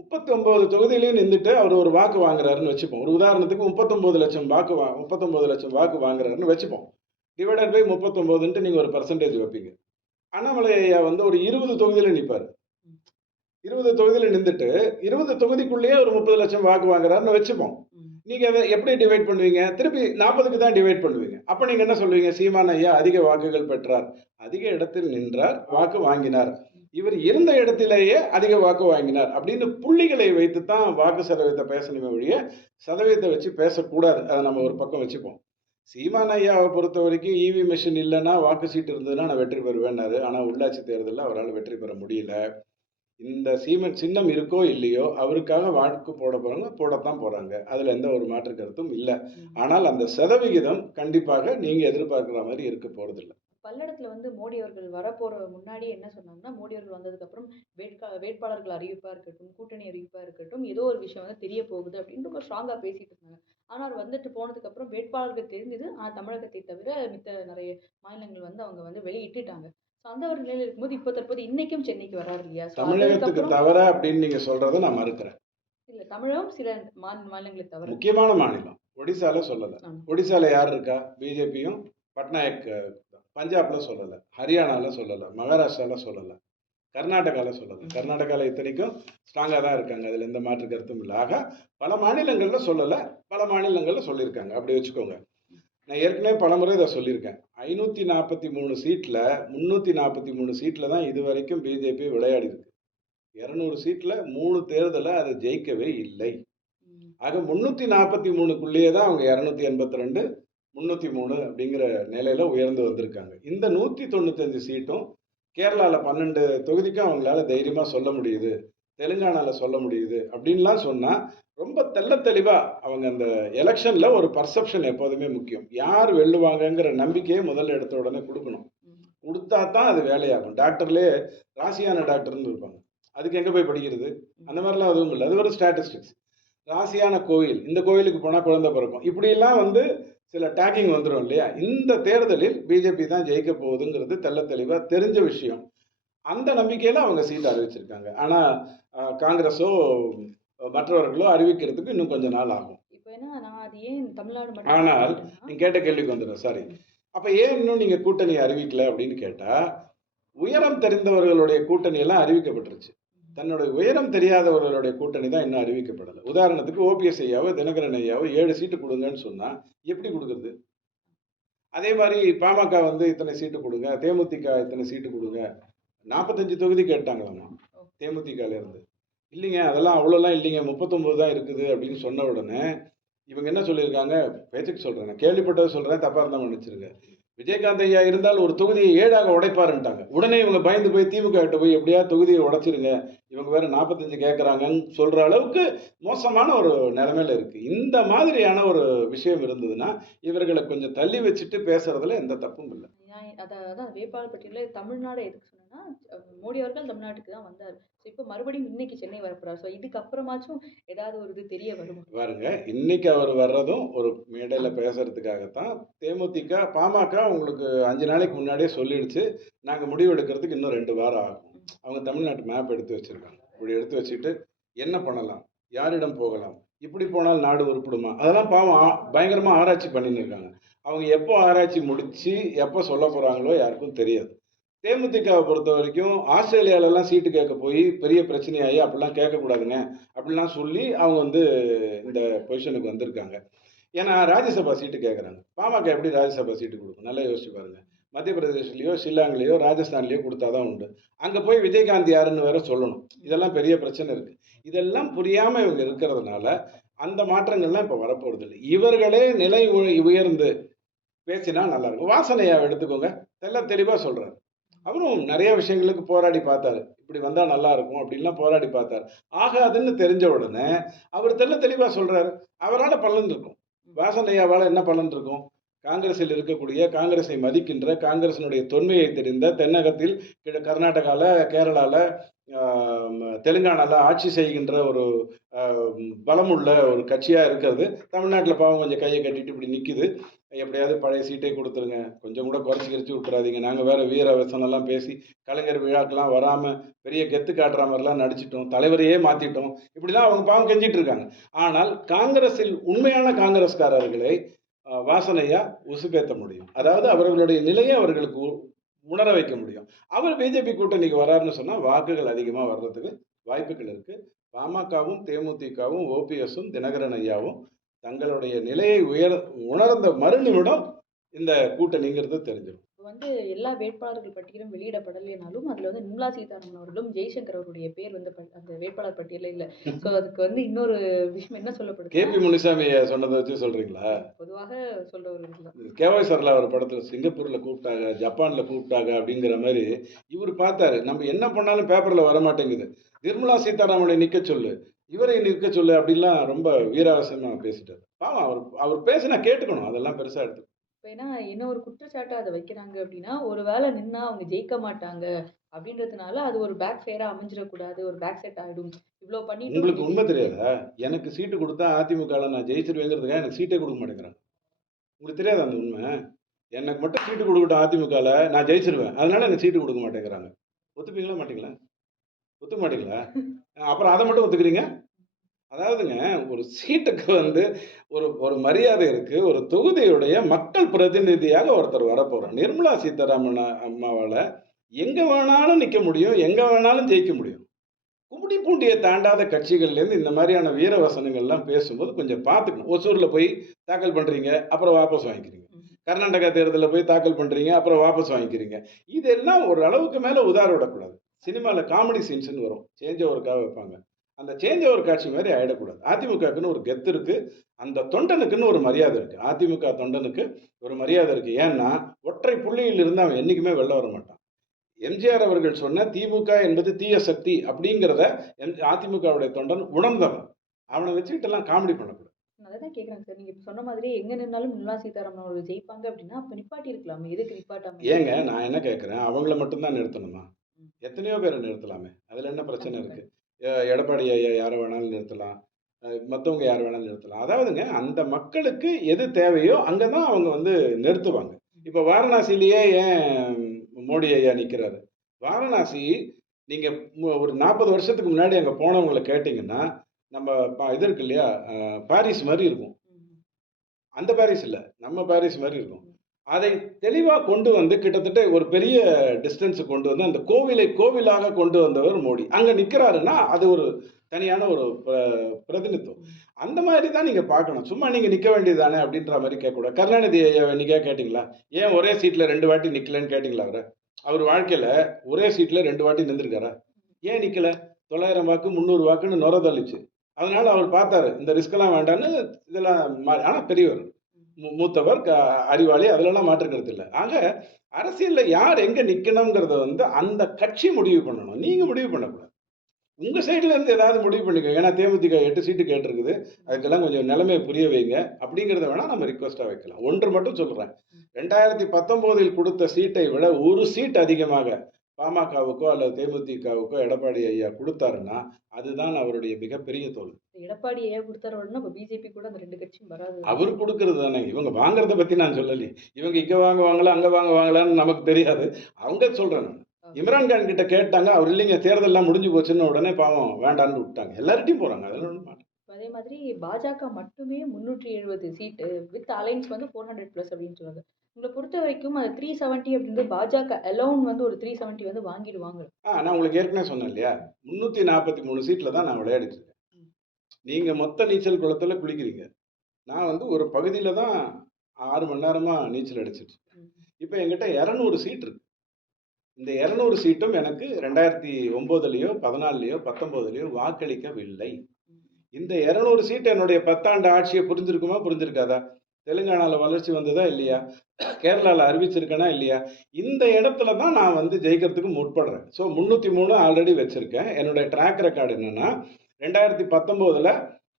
முப்பத்தி ஒம்பது தொகுதியிலையும் நின்றுட்டு அவர் ஒரு வாக்கு வாங்குறாருன்னு வச்சுப்போம். ஒரு உதாரணத்துக்கு முப்பத்தொம்பது லட்சம் வாக்கு வா முப்பத்தொம்பது லட்சம் வாக்கு வாங்குறாருன்னு வச்சுப்போம். டிவைடட் பை முப்பத்தொம்போதுன்ட்டு நீங்கள் ஒரு பர்சன்டேஜ் வைப்பீங்க. அண்ணாமலை ஐயா வந்து ஒரு இருபது தொகுதியில் நிற்பார் இருபது தொகுதியில் நின்றுட்டு இருபது தொகுதிக்குள்ளேயே ஒரு முப்பது லட்சம் வாக்கு வாங்குறாருன்னு வச்சுப்போம். நீங்கள் நீங்க அதை எப்படி டிவைட் பண்ணுவீங்க? திருப்பி நாற்பதுக்கு தான் டிவைட் பண்ணுவீங்க. அப்ப நீங்க என்ன சொல்லுவீங்க? சீமான் ஐயா அதிக வாக்குகள் பெற்றார். அதிக இடத்தில் நின்றார் வாக்கு வாங்கினார். இவர் இருந்த இடத்திலேயே அதிக வாக்கு வாங்கினார் அப்படின்னு புள்ளிகளை வைத்து தான் வாக்கு சதவீதத்தை பேசணுமே ஒழிய சதவீதத்தை வச்சு பேசக்கூடாது. அதை நம்ம ஒரு பக்கம் வச்சுப்போம். சீமான் ஐயாவை பொறுத்த வரைக்கும் இவி மிஷின் இல்லைன்னா வாக்கு சீட்டு இருந்ததுன்னா நான் வெற்றி பெறுவேன்னாரு. ஆனால் உள்ளாட்சி தேர்தலில் அவரால் வெற்றி பெற முடியல. இந்த சீமன் சின்னம் இருக்கோ இல்லையோ அவருக்காக வாக்கு போட போறாங்க போடத்தான் போறாங்க. அதுல எந்த ஒரு மாற்று கருத்தும் இல்லை. ஆனால் அந்த சதவிகிதம் கண்டிப்பாக நீங்க எதிர்பார்க்கிற மாதிரி இருக்க போறதில்ல. பல்லடத்துல வந்து மோடி அவர்கள் வரப்போற முன்னாடி என்ன சொன்னாங்கன்னா மோடி அவர்கள் வந்ததுக்கு அப்புறம் வேட்கா வேட்பாளர்கள் அறிவிப்பா இருக்கட்டும் கூட்டணி அறிவிப்பா இருக்கட்டும் ஏதோ ஒரு விஷயம் வந்து தெரிய போகுது அப்படின்னு ரொம்ப ஸ்ட்ராங்கா பேசிட்டு இருந்தாங்க. ஆனா அவர் வந்துட்டு போனதுக்கு அப்புறம் வேட்பாளர்கள் தெரிஞ்சது ஆனா தமிழகத்தை தவிர மித்த நிறைய மாநிலங்கள் வந்து அவங்க வந்து வெளியிட்டுட்டாங்க. அந்த ஒரு நிலையில இருக்கும்போது இப்போ தற்போது இன்னைக்கும் சென்னைக்கு வராரு இல்லையா? தமிழகத்துக்கு தவற அப்படின்னு நீங்க சொல்றதை நான் மறுக்கிறேன். இல்ல தமிழகம் சில மாநிலங்களை தவிர முக்கியமான மாநிலம். ஒடிசால சொல்லல. ஒடிசால யார் இருக்கா? பிஜேபியும் பட்நாயக் பஞ்சாப்ல சொல்லல. ஹரியானால சொல்லல. மகாராஷ்டிரால சொல்லல. கர்நாடகால சொல்லல. கர்நாடகால இத்தனைக்கும் ஸ்ட்ராங்கா தான் இருக்காங்க. அதுல எந்த மாற்று கருத்தும் இல்லை. ஆக பல மாநிலங்கள்ல சொல்லல. பல மாநிலங்கள்ல சொல்லியிருக்காங்க. அப்படி வச்சுக்கோங்க. நான் ஏற்கனவே பலமுறை இதை சொல்லியிருக்கேன். ஐநூத்தி நாற்பத்தி மூணு சீட்ல முன்னூத்தி நாற்பத்தி மூணு சீட்ல தான் இது வரைக்கும் பிஜேபி விளையாடி இருக்கு இருநூறு சீட்ல மூணு தேர்தலை அதை ஜெயிக்கவே இல்லை. ஆக முன்னூத்தி நாற்பத்தி மூணுக்குள்ளேயே தான் அவங்க இரநூத்தி எண்பத்தி ரெண்டு முன்னூத்தி மூணு அப்படிங்கிற நிலையில உயர்ந்து வந்திருக்காங்க. இந்த நூத்தி தொண்ணூத்தஞ்சு சீட்டும் கேரளால பன்னெண்டு தொகுதிக்கும் அவங்களால தைரியமா சொல்ல முடியுது. தெலுங்கானால சொல்ல முடியுது அப்படின்லாம் சொன்னா ரொம்ப தெள்ள தெளிவா அவங்க அந்த எலெக்ஷன்ல ஒரு பர்செப்ஷன் எப்போதுமே முக்கியம். யார் வெல்லுவாங்கங்கிற நம்பிக்கையை முதல்ல எடுத்த உடனே கொடுக்கணும். கொடுத்தா தான் அது வேலையாகும். டாக்டர்லேயே ராசியான டாக்டர்னு இருப்பாங்க. அதுக்கு எங்கே போய் படிக்கிறது? அந்த மாதிரிலாம் அதுவும் இல்லை. அது ஒரு ஸ்டாட்டிஸ்டிக்ஸ் ராசியான கோயில். இந்த கோயிலுக்கு போனால் குழந்தை பிறக்கும். இப்படியெல்லாம் வந்து சில டேக்கிங் வந்துடும் இல்லையா? இந்த தேர்தலில் பிஜேபி தான் ஜெயிக்க போகுதுங்கிறது தெல்ல தெளிவாக தெரிஞ்ச விஷயம். அந்த நம்பிக்கையில் அவங்க சீட் அறிவிச்சிருக்காங்க ஆனால் காங்கிரஸோ மற்றவர்களோ அறிவிக்கிறதுக்கு இன்னும் கொஞ்ச நாள் ஆகும். ஆனால் கேட்டேன்னா, நீ கேட்ட கேள்விக்கு வந்துடும் சாரி அப்ப ஏன் இன்னும் நீங்க கூட்டணி அறிவிக்கல அப்படின்னு கேட்டா உயரம் தெரிந்தவர்களுடைய கூட்டணி எல்லாம் அறிவிக்கப்பட்டுருச்சு. தன்னுடைய உயரம் தெரியாதவர்களுடைய கூட்டணி தான் இன்னும் அறிவிக்கப்படலை. உதாரணத்துக்கு ஓபிஎஸ் ஐயாவோ தினகரன் ஐயாவோ ஏழு சீட்டு கொடுங்கன்னு சொன்னா எப்படி கொடுக்குறது? அதே மாதிரி பாமக வந்து இத்தனை சீட்டு கொடுங்க தேமுதிக இத்தனை சீட்டு கொடுங்க. நாற்பத்தஞ்சு தொகுதி கேட்டாங்களாமா தேமுதிகல இருந்து இல்லைங்க அதெல்லாம் அவ்வளோலாம் இல்லைங்க. முப்பத்தொம்போது தான் இருக்குது அப்படின்னு சொன்ன உடனே இவங்க என்ன சொல்லியிருக்காங்க? பேச்சுக்கு சொல்றேன். நான் கேள்விப்பட்டதை சொல்றேன். தப்பா இருந்தா மன்னிச்சிருங்க. விஜயகாந்த் ஐயா இருந்தால் ஒரு தொகுதியை ஏழாக உடைப்பாருன்ட்டாங்க. உடனே இவங்க பயந்து போய் திமுக கிட்ட போய் எப்படியா தொகுதியை உடைச்சிருங்க? இவங்க வேற நாற்பத்தஞ்சு கேட்குறாங்கன்னு சொல்ற அளவுக்கு மோசமான ஒரு நிலைமையில இருக்கு. இந்த மாதிரியான ஒரு விஷயம் இருந்ததுன்னா இவர்களை கொஞ்சம் தள்ளி வச்சுட்டு பேசுறதுல எந்த தப்பும் இல்லை. நான் அதான் வேட்பாளர் பட்டியலில் தமிழ்நாடு எதுக்கு என்னன்னா மோடி அவர்கள் தமிழ்நாட்டுக்கு தான் வந்தார். ஸோ இப்போ மறுபடியும் இன்னைக்கு சென்னை வரப்போறார். ஸோ இதுக்கு அப்புறமாச்சும் ஏதாவது ஒரு இது தெரிய வரும்? பாருங்க இன்னைக்கு அவர் வர்றதும் ஒரு மேடையில் பேசுறதுக்காகத்தான் தேமுதிக பாமக உங்களுக்கு அஞ்சு நாளைக்கு முன்னாடியே சொல்லிடுச்சு. நாங்கள் முடிவு எடுக்கிறதுக்கு இன்னும் ரெண்டு வாரம் ஆகும். அவங்க தமிழ்நாட்டு மேப் எடுத்து வச்சிருக்காங்க. இப்படி எடுத்து வச்சுட்டு என்ன பண்ணலாம்? யாரிடம் போகலாம்? இப்படி போனால் நாடு உருப்பிடுமா? அதெல்லாம் பாவம் பயங்கரமாக ஆராய்ச்சி பண்ணின்னு இருக்காங்க. அவங்க எப்போ ஆராய்ச்சி முடிச்சு எப்போ சொல்ல போகிறாங்களோ யாருக்கும் தெரியாது. தேமுதிகவை பொறுத்த வரைக்கும் ஆஸ்திரேலியாவிலலாம் சீட்டு கேட்க போய் பெரிய பிரச்சனையாகி அப்படிலாம் கேட்கக்கூடாதுங்க அப்படிலாம் சொல்லி அவங்க வந்து இந்த பொசிஷனுக்கு வந்திருக்காங்க. ஏன்னா ராஜ்யசபா சீட்டு கேட்குறாங்க. பாமக எப்படி ராஜ்யசபா சீட்டு கொடுக்கும்? நல்லா யோசிச்சு பாருங்கள் மத்திய பிரதேஷ்லயோ ஷில்லாங்லேயோ கொடுத்தா தான் உண்டு. அங்கே போய் விஜயகாந்த் யாருன்னு வேற சொல்லணும். இதெல்லாம் பெரிய பிரச்சனை இருக்குது இதெல்லாம் புரியாமல் இவங்க இருக்கிறதுனால அந்த மாற்றங்கள்லாம் இப்போ வரப்போகிறது இல்லை இவர்களே நிலை உ- உயர்ந்து பேசினா நல்லாயிருக்கும் வாசனையாக எடுத்துக்கோங்க. தெல்ல தெளிவாக சொல்கிறாரு அவரும் நிறைய விஷயங்களுக்கு போராடி பார்த்தாரு. இப்படி வந்தால் நல்லா இருக்கும் அப்படின்லாம் போராடி பார்த்தாரு. ஆகாதுன்னு தெரிஞ்ச உடனே அவர் தெல்ல தெளிவாக சொல்றாரு. அவரால் பலன் இருக்கும் வாசனையாவால் என்ன பலன் இருக்கும் காங்கிரஸில் இருக்கக்கூடிய காங்கிரஸை மதிக்கின்ற காங்கிரசினுடைய தொன்மையை தெரிந்த தென்னகத்தில் கிழ கர்நாடகாவில் கேரளாவில் தெலுங்கானால ஆட்சி செய்கின்ற ஒரு பலமுள்ள ஒரு கட்சியாக இருக்கிறது. தமிழ்நாட்டில் பாவம் கொஞ்சம் கையை கட்டிட்டு இப்படி நிற்கிது எப்படியாவது பழைய சீட்டை கொடுத்துருங்க. கொஞ்சம் கூட குறைச்சி கிரிச்சு விட்டுறாதீங்க. நாங்கள் வேறு வீர வசனம்லாம் பேசி கலைஞர் விழாக்கெல்லாம் வராமல் பெரிய கெத்து காட்டுற மாதிரிலாம் நடிச்சிட்டோம். தலைவரையே மாற்றிட்டோம் இப்படிலாம் அவங்க பாவம் கெஞ்சிட்டு இருக்காங்க. ஆனால் காங்கிரஸில் உண்மையான காங்கிரஸ்காரர்களை வாசனையா உசுப்பேத்த முடியும். அதாவது அவர்களுடைய நிலையை அவர்களுக்கு உ- உணர வைக்க முடியும். அவர் பிஜேபி கூட்டணிக்கு வராருன்னு சொன்னால் வாக்குகள் அதிகமாக வர்றதுக்கு வாய்ப்புகள் இருக்குது பாமகவும் தேமுதிகவும் ஓபிஎஸும் தினகரன் ஐயாவும் தங்களுடைய நிலையை உயர் உணர்ந்த மறுநிமிடம் இந்த கூட்டணிங்கிறது தெரிஞ்சிடும் இப்போ வந்து எல்லா வேட்பாளர்கள் பட்டியலும் வெளியிடப்படலைனாலும் அதுல வந்து நிர்மலா சீதாராமன் அவர்களும் ஜெய்சங்கர் அவருடைய பேர் வந்து ப- அந்த வேட்பாளர் பட்டியலில் இல்லை. ஸோ அதுக்கு வந்து இன்னொரு விஷயம் என்ன சொல்லப்படுது கேபி முனிசாமி சொன்னதை வச்சு சொல்றீங்களா? பொதுவாக சொல்ற ஒரு கேவாய் சர்லா ஒரு படத்துல சிங்கப்பூர்ல கூப்பிட்டாங்க ஜப்பான்ல கூப்பிட்டாங்க அப்படிங்கிற மாதிரி இவர் பார்த்தாரு. நம்ம என்ன பண்ணாலும் பேப்பர்ல வர மாட்டேங்குது நிர்மலா சீதாராமனை நிக்க சொல்லு. இவரை நிற்க சொல்லு அப்படிலாம் ரொம்ப வீராவசமா பேசிட்டாரு. பாவம் அவர் அவர் பேசினா கேட்டுக்கணும் அதெல்லாம் பெருசா எடுத்து. இப்போ ஏன்னா என்ன ஒரு குற்றச்சாட்டை அதை வைக்கிறாங்க அப்படின்னா ஒரு வேளை நின்னா அவங்க ஜெயிக்க மாட்டாங்க அப்படின்றதுனால அது ஒரு பேக் ஃபேரா அமைஞ்சிடக்கூடாது ஒரு பேக் செட் ஆயிடும். இவ்வளோ பண்ணிட்டு உங்களுக்கு உண்மை தெரியாதா? எனக்கு சீட்டு கொடுத்தா அதிமுகவில் நான் ஜெயிச்சிருவேங்கிறதுக்காக எனக்கு சீட்டே கொடுக்க மாட்டேங்கிறாங்க. உங்களுக்கு தெரியாதா அந்த உண்மை? எனக்கு மட்டும் சீட்டு கொடுக்கட்டும் அதிமுகவில் நான் ஜெயிச்சிருவேன். அதனால எனக்கு சீட்டு கொடுக்க மாட்டேங்கிறாங்க. ஒத்துப்பீங்களா மாட்டீங்களா? ஒத்துக்க மாட்டீங்களா? அப்புறம் அதை மட்டும் ஒத்துக்கிறீங்க? அதாவதுங்க ஒரு சீட்டுக்கு வந்து ஒரு ஒரு மரியாதை இருக்கு ஒரு தொகுதியுடைய மக்கள் பிரதிநிதியாக ஒருத்தர் வரப்போறோம் நிர்மலா சீதாராமன் அம்மாவால் எங்க வேணாலும் நிக்க முடியும் எங்க வேணாலும் ஜெயிக்க முடியும். கும்மிடி பூண்டியை தாண்டாத கட்சிகள்லேருந்து இந்த மாதிரியான வீர வசனங்கள்லாம் பேசும்போது கொஞ்சம் பார்த்துக்கணும். ஒசூரில் போய் தாக்கல் பண்ணுறீங்க அப்புறம் வாபஸ் வாங்கிக்கிறீங்க. கர்நாடகா தேர்தலில் போய் தாக்கல் பண்ணுறீங்க அப்புறம் வாபஸ் வாங்கிக்கிறீங்க. இதெல்லாம் ஒரு அளவுக்கு மேலே உதார விடக்கூடாது. சினிமாவில் காமெடி சீன்ஸ்னு வரும். சேஞ்ச் ஓவருக்காக வைப்பாங்க. அந்த சேஞ்ச் ஓவர் காட்சி மாதிரி ஆயிடக்கூடாது. அதிமுகக்குன்னு ஒரு கெத்து இருக்கு. அந்த தொண்டனுக்குன்னு ஒரு மரியாதை இருக்கு. அதிமுக தொண்டனுக்கு ஒரு மரியாதை இருக்கு. ஏன்னா ஒற்றை புள்ளியில் இருந்து அவன் என்னைக்குமே வெளில வர மாட்டான். எம்ஜிஆர் அவர்கள் சொன்ன திமுக என்பது தீய சக்தி அப்படிங்கிறத எம் அதிமுகவுடைய தொண்டன் உணர்ந்தவன். அவனை வச்சுக்கிட்டு எல்லாம் காமெடி பண்ணக்கூடாது. அதை தான் கேட்குறாங்க சார் நீங்கள் இப்போ சொன்ன மாதிரி எங்கே நின்னாலும் நிர்மலா சீதாராமன் அவர்கள் ஜெயிப்பாங்க அப்படின்னா அப்போ நிப்பாட்டி இருக்கலாமே. எதுக்கு நிப்பாட்டாம? ஏங்க நான் என்ன கேட்குறேன் அவங்கள மட்டும்தான் நிறுத்தணுமா? எத்தனையோ பேரை நிறுத்தலாமே. அதில் என்ன பிரச்சனை இருக்கு? எ- எடப்பாடி ஐயா யாரை வேணாலும் நிறுத்தலாம். மற்றவங்க யார் வேணாலும் நிறுத்தலாம். அதாவதுங்க அந்த மக்களுக்கு எது தேவையோ அங்கே தான் அவங்க வந்து நிறுத்துவாங்க. இப்போ வாரணாசிலேயே ஏன் மோடி ஐயா நிற்கிறாரு வாரணாசி நீங்கள் ஒரு நாற்பது வருஷத்துக்கு முன்னாடி அங்கே போனவங்களை கேட்டிங்கன்னா நம்ம பா- இது இருக்கு இல்லையா? பாரிஸ் மாதிரி இருக்கும். அந்த பாரிஸ் இல்லை. நம்ம பாரிஸ் மாதிரி இருக்கும். அதை தெளிவாக கொண்டு வந்து கிட்டத்தட்ட ஒரு பெரிய டிஸ்டன்ஸ் கொண்டு வந்து அந்த கோவிலை கோவிலாக கொண்டு வந்தவர் மோடி. அங்கே நிற்கிறாருன்னா அது ஒரு தனியான ஒரு பிரதிநிதித்துவம். அந்த மாதிரி தான் நீங்கள் பார்க்கணும். சும்மா நீங்கள் நிற்க வேண்டியதானே அப்படின்ற மாதிரி கேட்கக்கூடாது. கருணாநிதி ஐயாவை கேட்டிங்களா? ஏன் ஒரே சீட்டில் ரெண்டு வாட்டி நிற்கலன்னு கேட்டிங்களா அவரை? அவர் வாழ்க்கையில் ஒரே சீட்டில் ரெண்டு வாட்டி நின்றுருக்காரா ஏன் நிற்கல தொள்ளாயிரம் வாக்கு முந்நூறு வாக்குன்னு நுர தள்ளிச்சு. அதனால அவர் பார்த்தாரு இந்த ரிஸ்கெல்லாம் வேண்டான்னு இதெல்லாம் ஆனால் பெரியவர். மூத்தவர் க- அறிவாளி அதிலெல்லாம் மாற்றுக்கிறது இல்லை. ஆக அரசியலில் யார் எங்கே நிற்கணுங்கிறத வந்து அந்த கட்சி முடிவு பண்ணணும். நீங்கள் முடிவு பண்ணக்கூடாது. உங்கள் சைடுல இருந்து ஏதாவது முடிவு பண்ணிக்கோங்க. ஏன்னா தேமுதிக எட்டு சீட்டு கேட்டிருக்குது. அதுக்கெல்லாம் கொஞ்சம் நிலைமையை புரிய வைங்க. அப்படிங்கிறத வேணால் நம்ம ரிக்வஸ்ட்டாக வைக்கலாம். ஒன்று மட்டும் சொல்கிறேன் ரெண்டாயிரத்தி பத்தொம்போதில் கொடுத்த சீட்டை விட ஒரு சீட் அதிகமாக பாமகவுக்கோ அல்லது தேமுதிகவுக்கோ எடப்பாடி ஐயா கொடுத்தாருன்னா அதுதான் அவருடைய மிகப்பெரிய தோல்வி. எடப்பாடி ஐயா கொடுத்தாரு உடனே இப்போ பிஜேபி கூட அந்த ரெண்டு கட்சியும் வராது. அவர் கொடுக்கறது தானே. இவங்க வாங்குறத பத்தி நான் சொல்லலையே. இவங்க இங்க வாங்குவாங்களா அங்க வாங்குவாங்களான்னு நமக்கு தெரியாது. அவங்க சொல்றேன் நான் இம்ரான்கான் கிட்ட கேட்டாங்க அவர் இல்லைங்க தேர்தல்லாம் முடிஞ்சு போச்சுன்னு உடனே பாவம் வேண்டான்னு விட்டாங்க. எல்லார்ட்டையும் போறாங்க. அதெல்லாம் மாதிரி பாஜக மட்டுமே முந்நூற்றி எழுபது சீட்டு வித் அலைன்ஸ் வந்து ஃபோர் ஹண்ட்ரட் ப்ளஸ் அப்படின்னு சொல்லுவாங்க. உங்களை பொறுத்த வரைக்கும் அது த்ரீ செவன்ட்டி அப்படின்றது பாஜக அலோன் வந்து ஒரு த்ரீ செவன்ட்டி வந்து வாங்கிடுவாங்க. ஆ நான் உங்களுக்கு ஏற்கனவே சொன்னேன் இல்லையா? முன்னூத்தி நாற்பத்தி மூணு சீட்ல தான் நான் விளையாடிட்டு இருக்கேன். நீங்க மொத்த நீச்சல் குளத்துல குளிக்கிறீங்க. நான் வந்து ஒரு பகுதியில தான் ஆறு மணி நேரமா நீச்சல் அடிச்சிட்டு இருக்கேன். இப்போ என்கிட்ட இரநூறு சீட் இருக்கு. இந்த இரநூறு சீட்டும் எனக்கு ரெண்டாயிரத்தி ஒம்போதுலேயோ பதினாலுலையோ பத்தொம்போதுலையோ வாக்களிக்கவில்லை. இந்த இரநூறு சீட் என்னுடைய பத்தாண்டு ஆட்சியை புரிஞ்சிருக்குமா புரிஞ்சிருக்காதா? தெலுங்கானாவில் வளர்ச்சி வந்ததா இல்லையா? கேரளாவில் அறிவிச்சிருக்கேனா இல்லையா? இந்த இடத்துல தான் நான் வந்து ஜெயிக்கிறதுக்கு முற்படுறேன். ஸோ முந்நூற்றி மூணு ஆல்ரெடி வச்சுருக்கேன். என்னுடைய ட்ராக் ரெக்கார்டு என்னென்னா ரெண்டாயிரத்தி பத்தொம்போதில்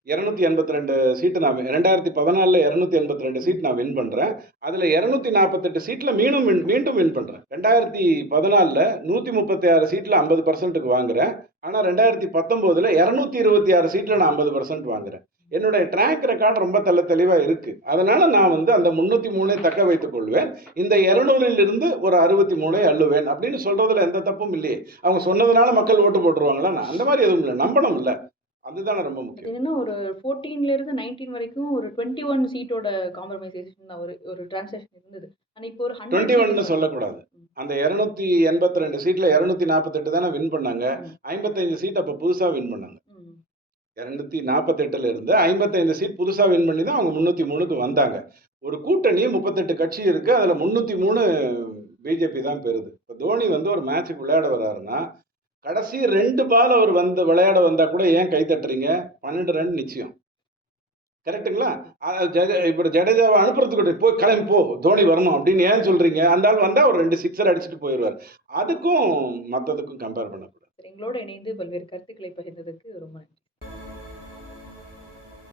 இரநூத்தி எண்பத்தி ரெண்டு சீட்டு நான் ரெண்டாயிரத்தி பதினாலில் இரநூத்தி எண்பத்தி ரெண்டு சீட் நான் வின் பண்ணுறேன் அதில் இரநூத்தி நாற்பத்தெட்டு சீட்டில் மீண்டும் win- மீண்டும் வின் பண்ணுறேன் ரெண்டாயிரத்தி பதினாலில் நூற்றி முப்பத்தி ஆறு சீட்டில் ஐம்பது பர்சன்ட்டுக்கு வாங்குறேன். ஆனால் ரெண்டாயிரத்தி பத்தொம்போதில் இரநூத்தி இருபத்தி ஆறு சீட்டில் நான் ஐம்பது பர்சன்ட் வாங்குறேன். என்னுடைய ட்ராக் ரெக்கார்டு ரொம்ப தெள்ள தெளிவாக இருக்குது அதனால் நான் வந்து அந்த முந்நூற்றி மூணை தக்க வைத்துக் கொள்வேன். இந்த இரநூறிலிருந்து ஒரு அறுபத்தி மூணை அள்ளுவேன் அப்படின்னு சொல்கிறதுல எந்த தப்பும் இல்லையே. அவங்க சொன்னதுனால மக்கள் ஓட்டு போட்டுருவாங்களா? நான் அந்த மாதிரி எதுவும் இல்லை. நம்பணும் இல்லை. அதுதானே ரொம்ப முக்கியம். என்னன்னா ஒரு 14 ல இருந்து நைன்டீன் வரைக்கும் ஒரு டுவெண்ட்டி ஒன் சீட்டோட காம்ப்ரமைசேஷன் ஒரு ஒரு டிரான்சாக்ஷன் இருந்தது. ஆனா இப்போ ஒரு டுவெண்ட்டி ஒன்னு சொல்லக்கூடாது. அந்த இரநூத்தி எண்பத்தி ரெண்டு சீட்ல இரநூத்தி நாற்பத்தெட்டு தானே வின் பண்ணாங்க. ஐம்பத்தைந்து சீட் அப்போ புதுசா வின் பண்ணாங்க. இரநூத்தி நாற்பத்தெட்டுல இருந்து ஐம்பத்தைந்து சீட் புதுசா வின் பண்ணி தான் அவங்க முந்நூற்றி மூணுக்கு வந்தாங்க. ஒரு கூட்டணி முப்பத்தெட்டு கட்சி இருக்கு அதுல முந்நூற்றி மூணு பிஜேபி தான் பெறுது. இப்போ தோனி வந்து ஒரு மேட்சுக்கு விளையாட வர்றாருன்னா கடைசி ரெண்டு பால் அவர் வந்து விளையாட வந்தா கூட ஏன் கை தட்டுறீங்க? பன்னெண்டு ரன் நிச்சயம். கரெக்ட்டுங்களா இப்போ ஜடேஜாவை அனுப்புறதுக்கு போய் கிளம்பி போ தோனி வரணும் அப்படின்னு ஏன் சொல்றீங்க? அந்த ஆள் வந்தா அவர் ரெண்டு சிக்ஸர் அடிச்சுட்டு போயிடுவார். அதுக்கும் மற்றதுக்கும் கம்பேர் பண்ணக்கூடாது. எங்களோட இணைந்து பல்வேறு கருத்துக்களை பகிர்ந்ததுக்கு ரொம்ப நன்றி.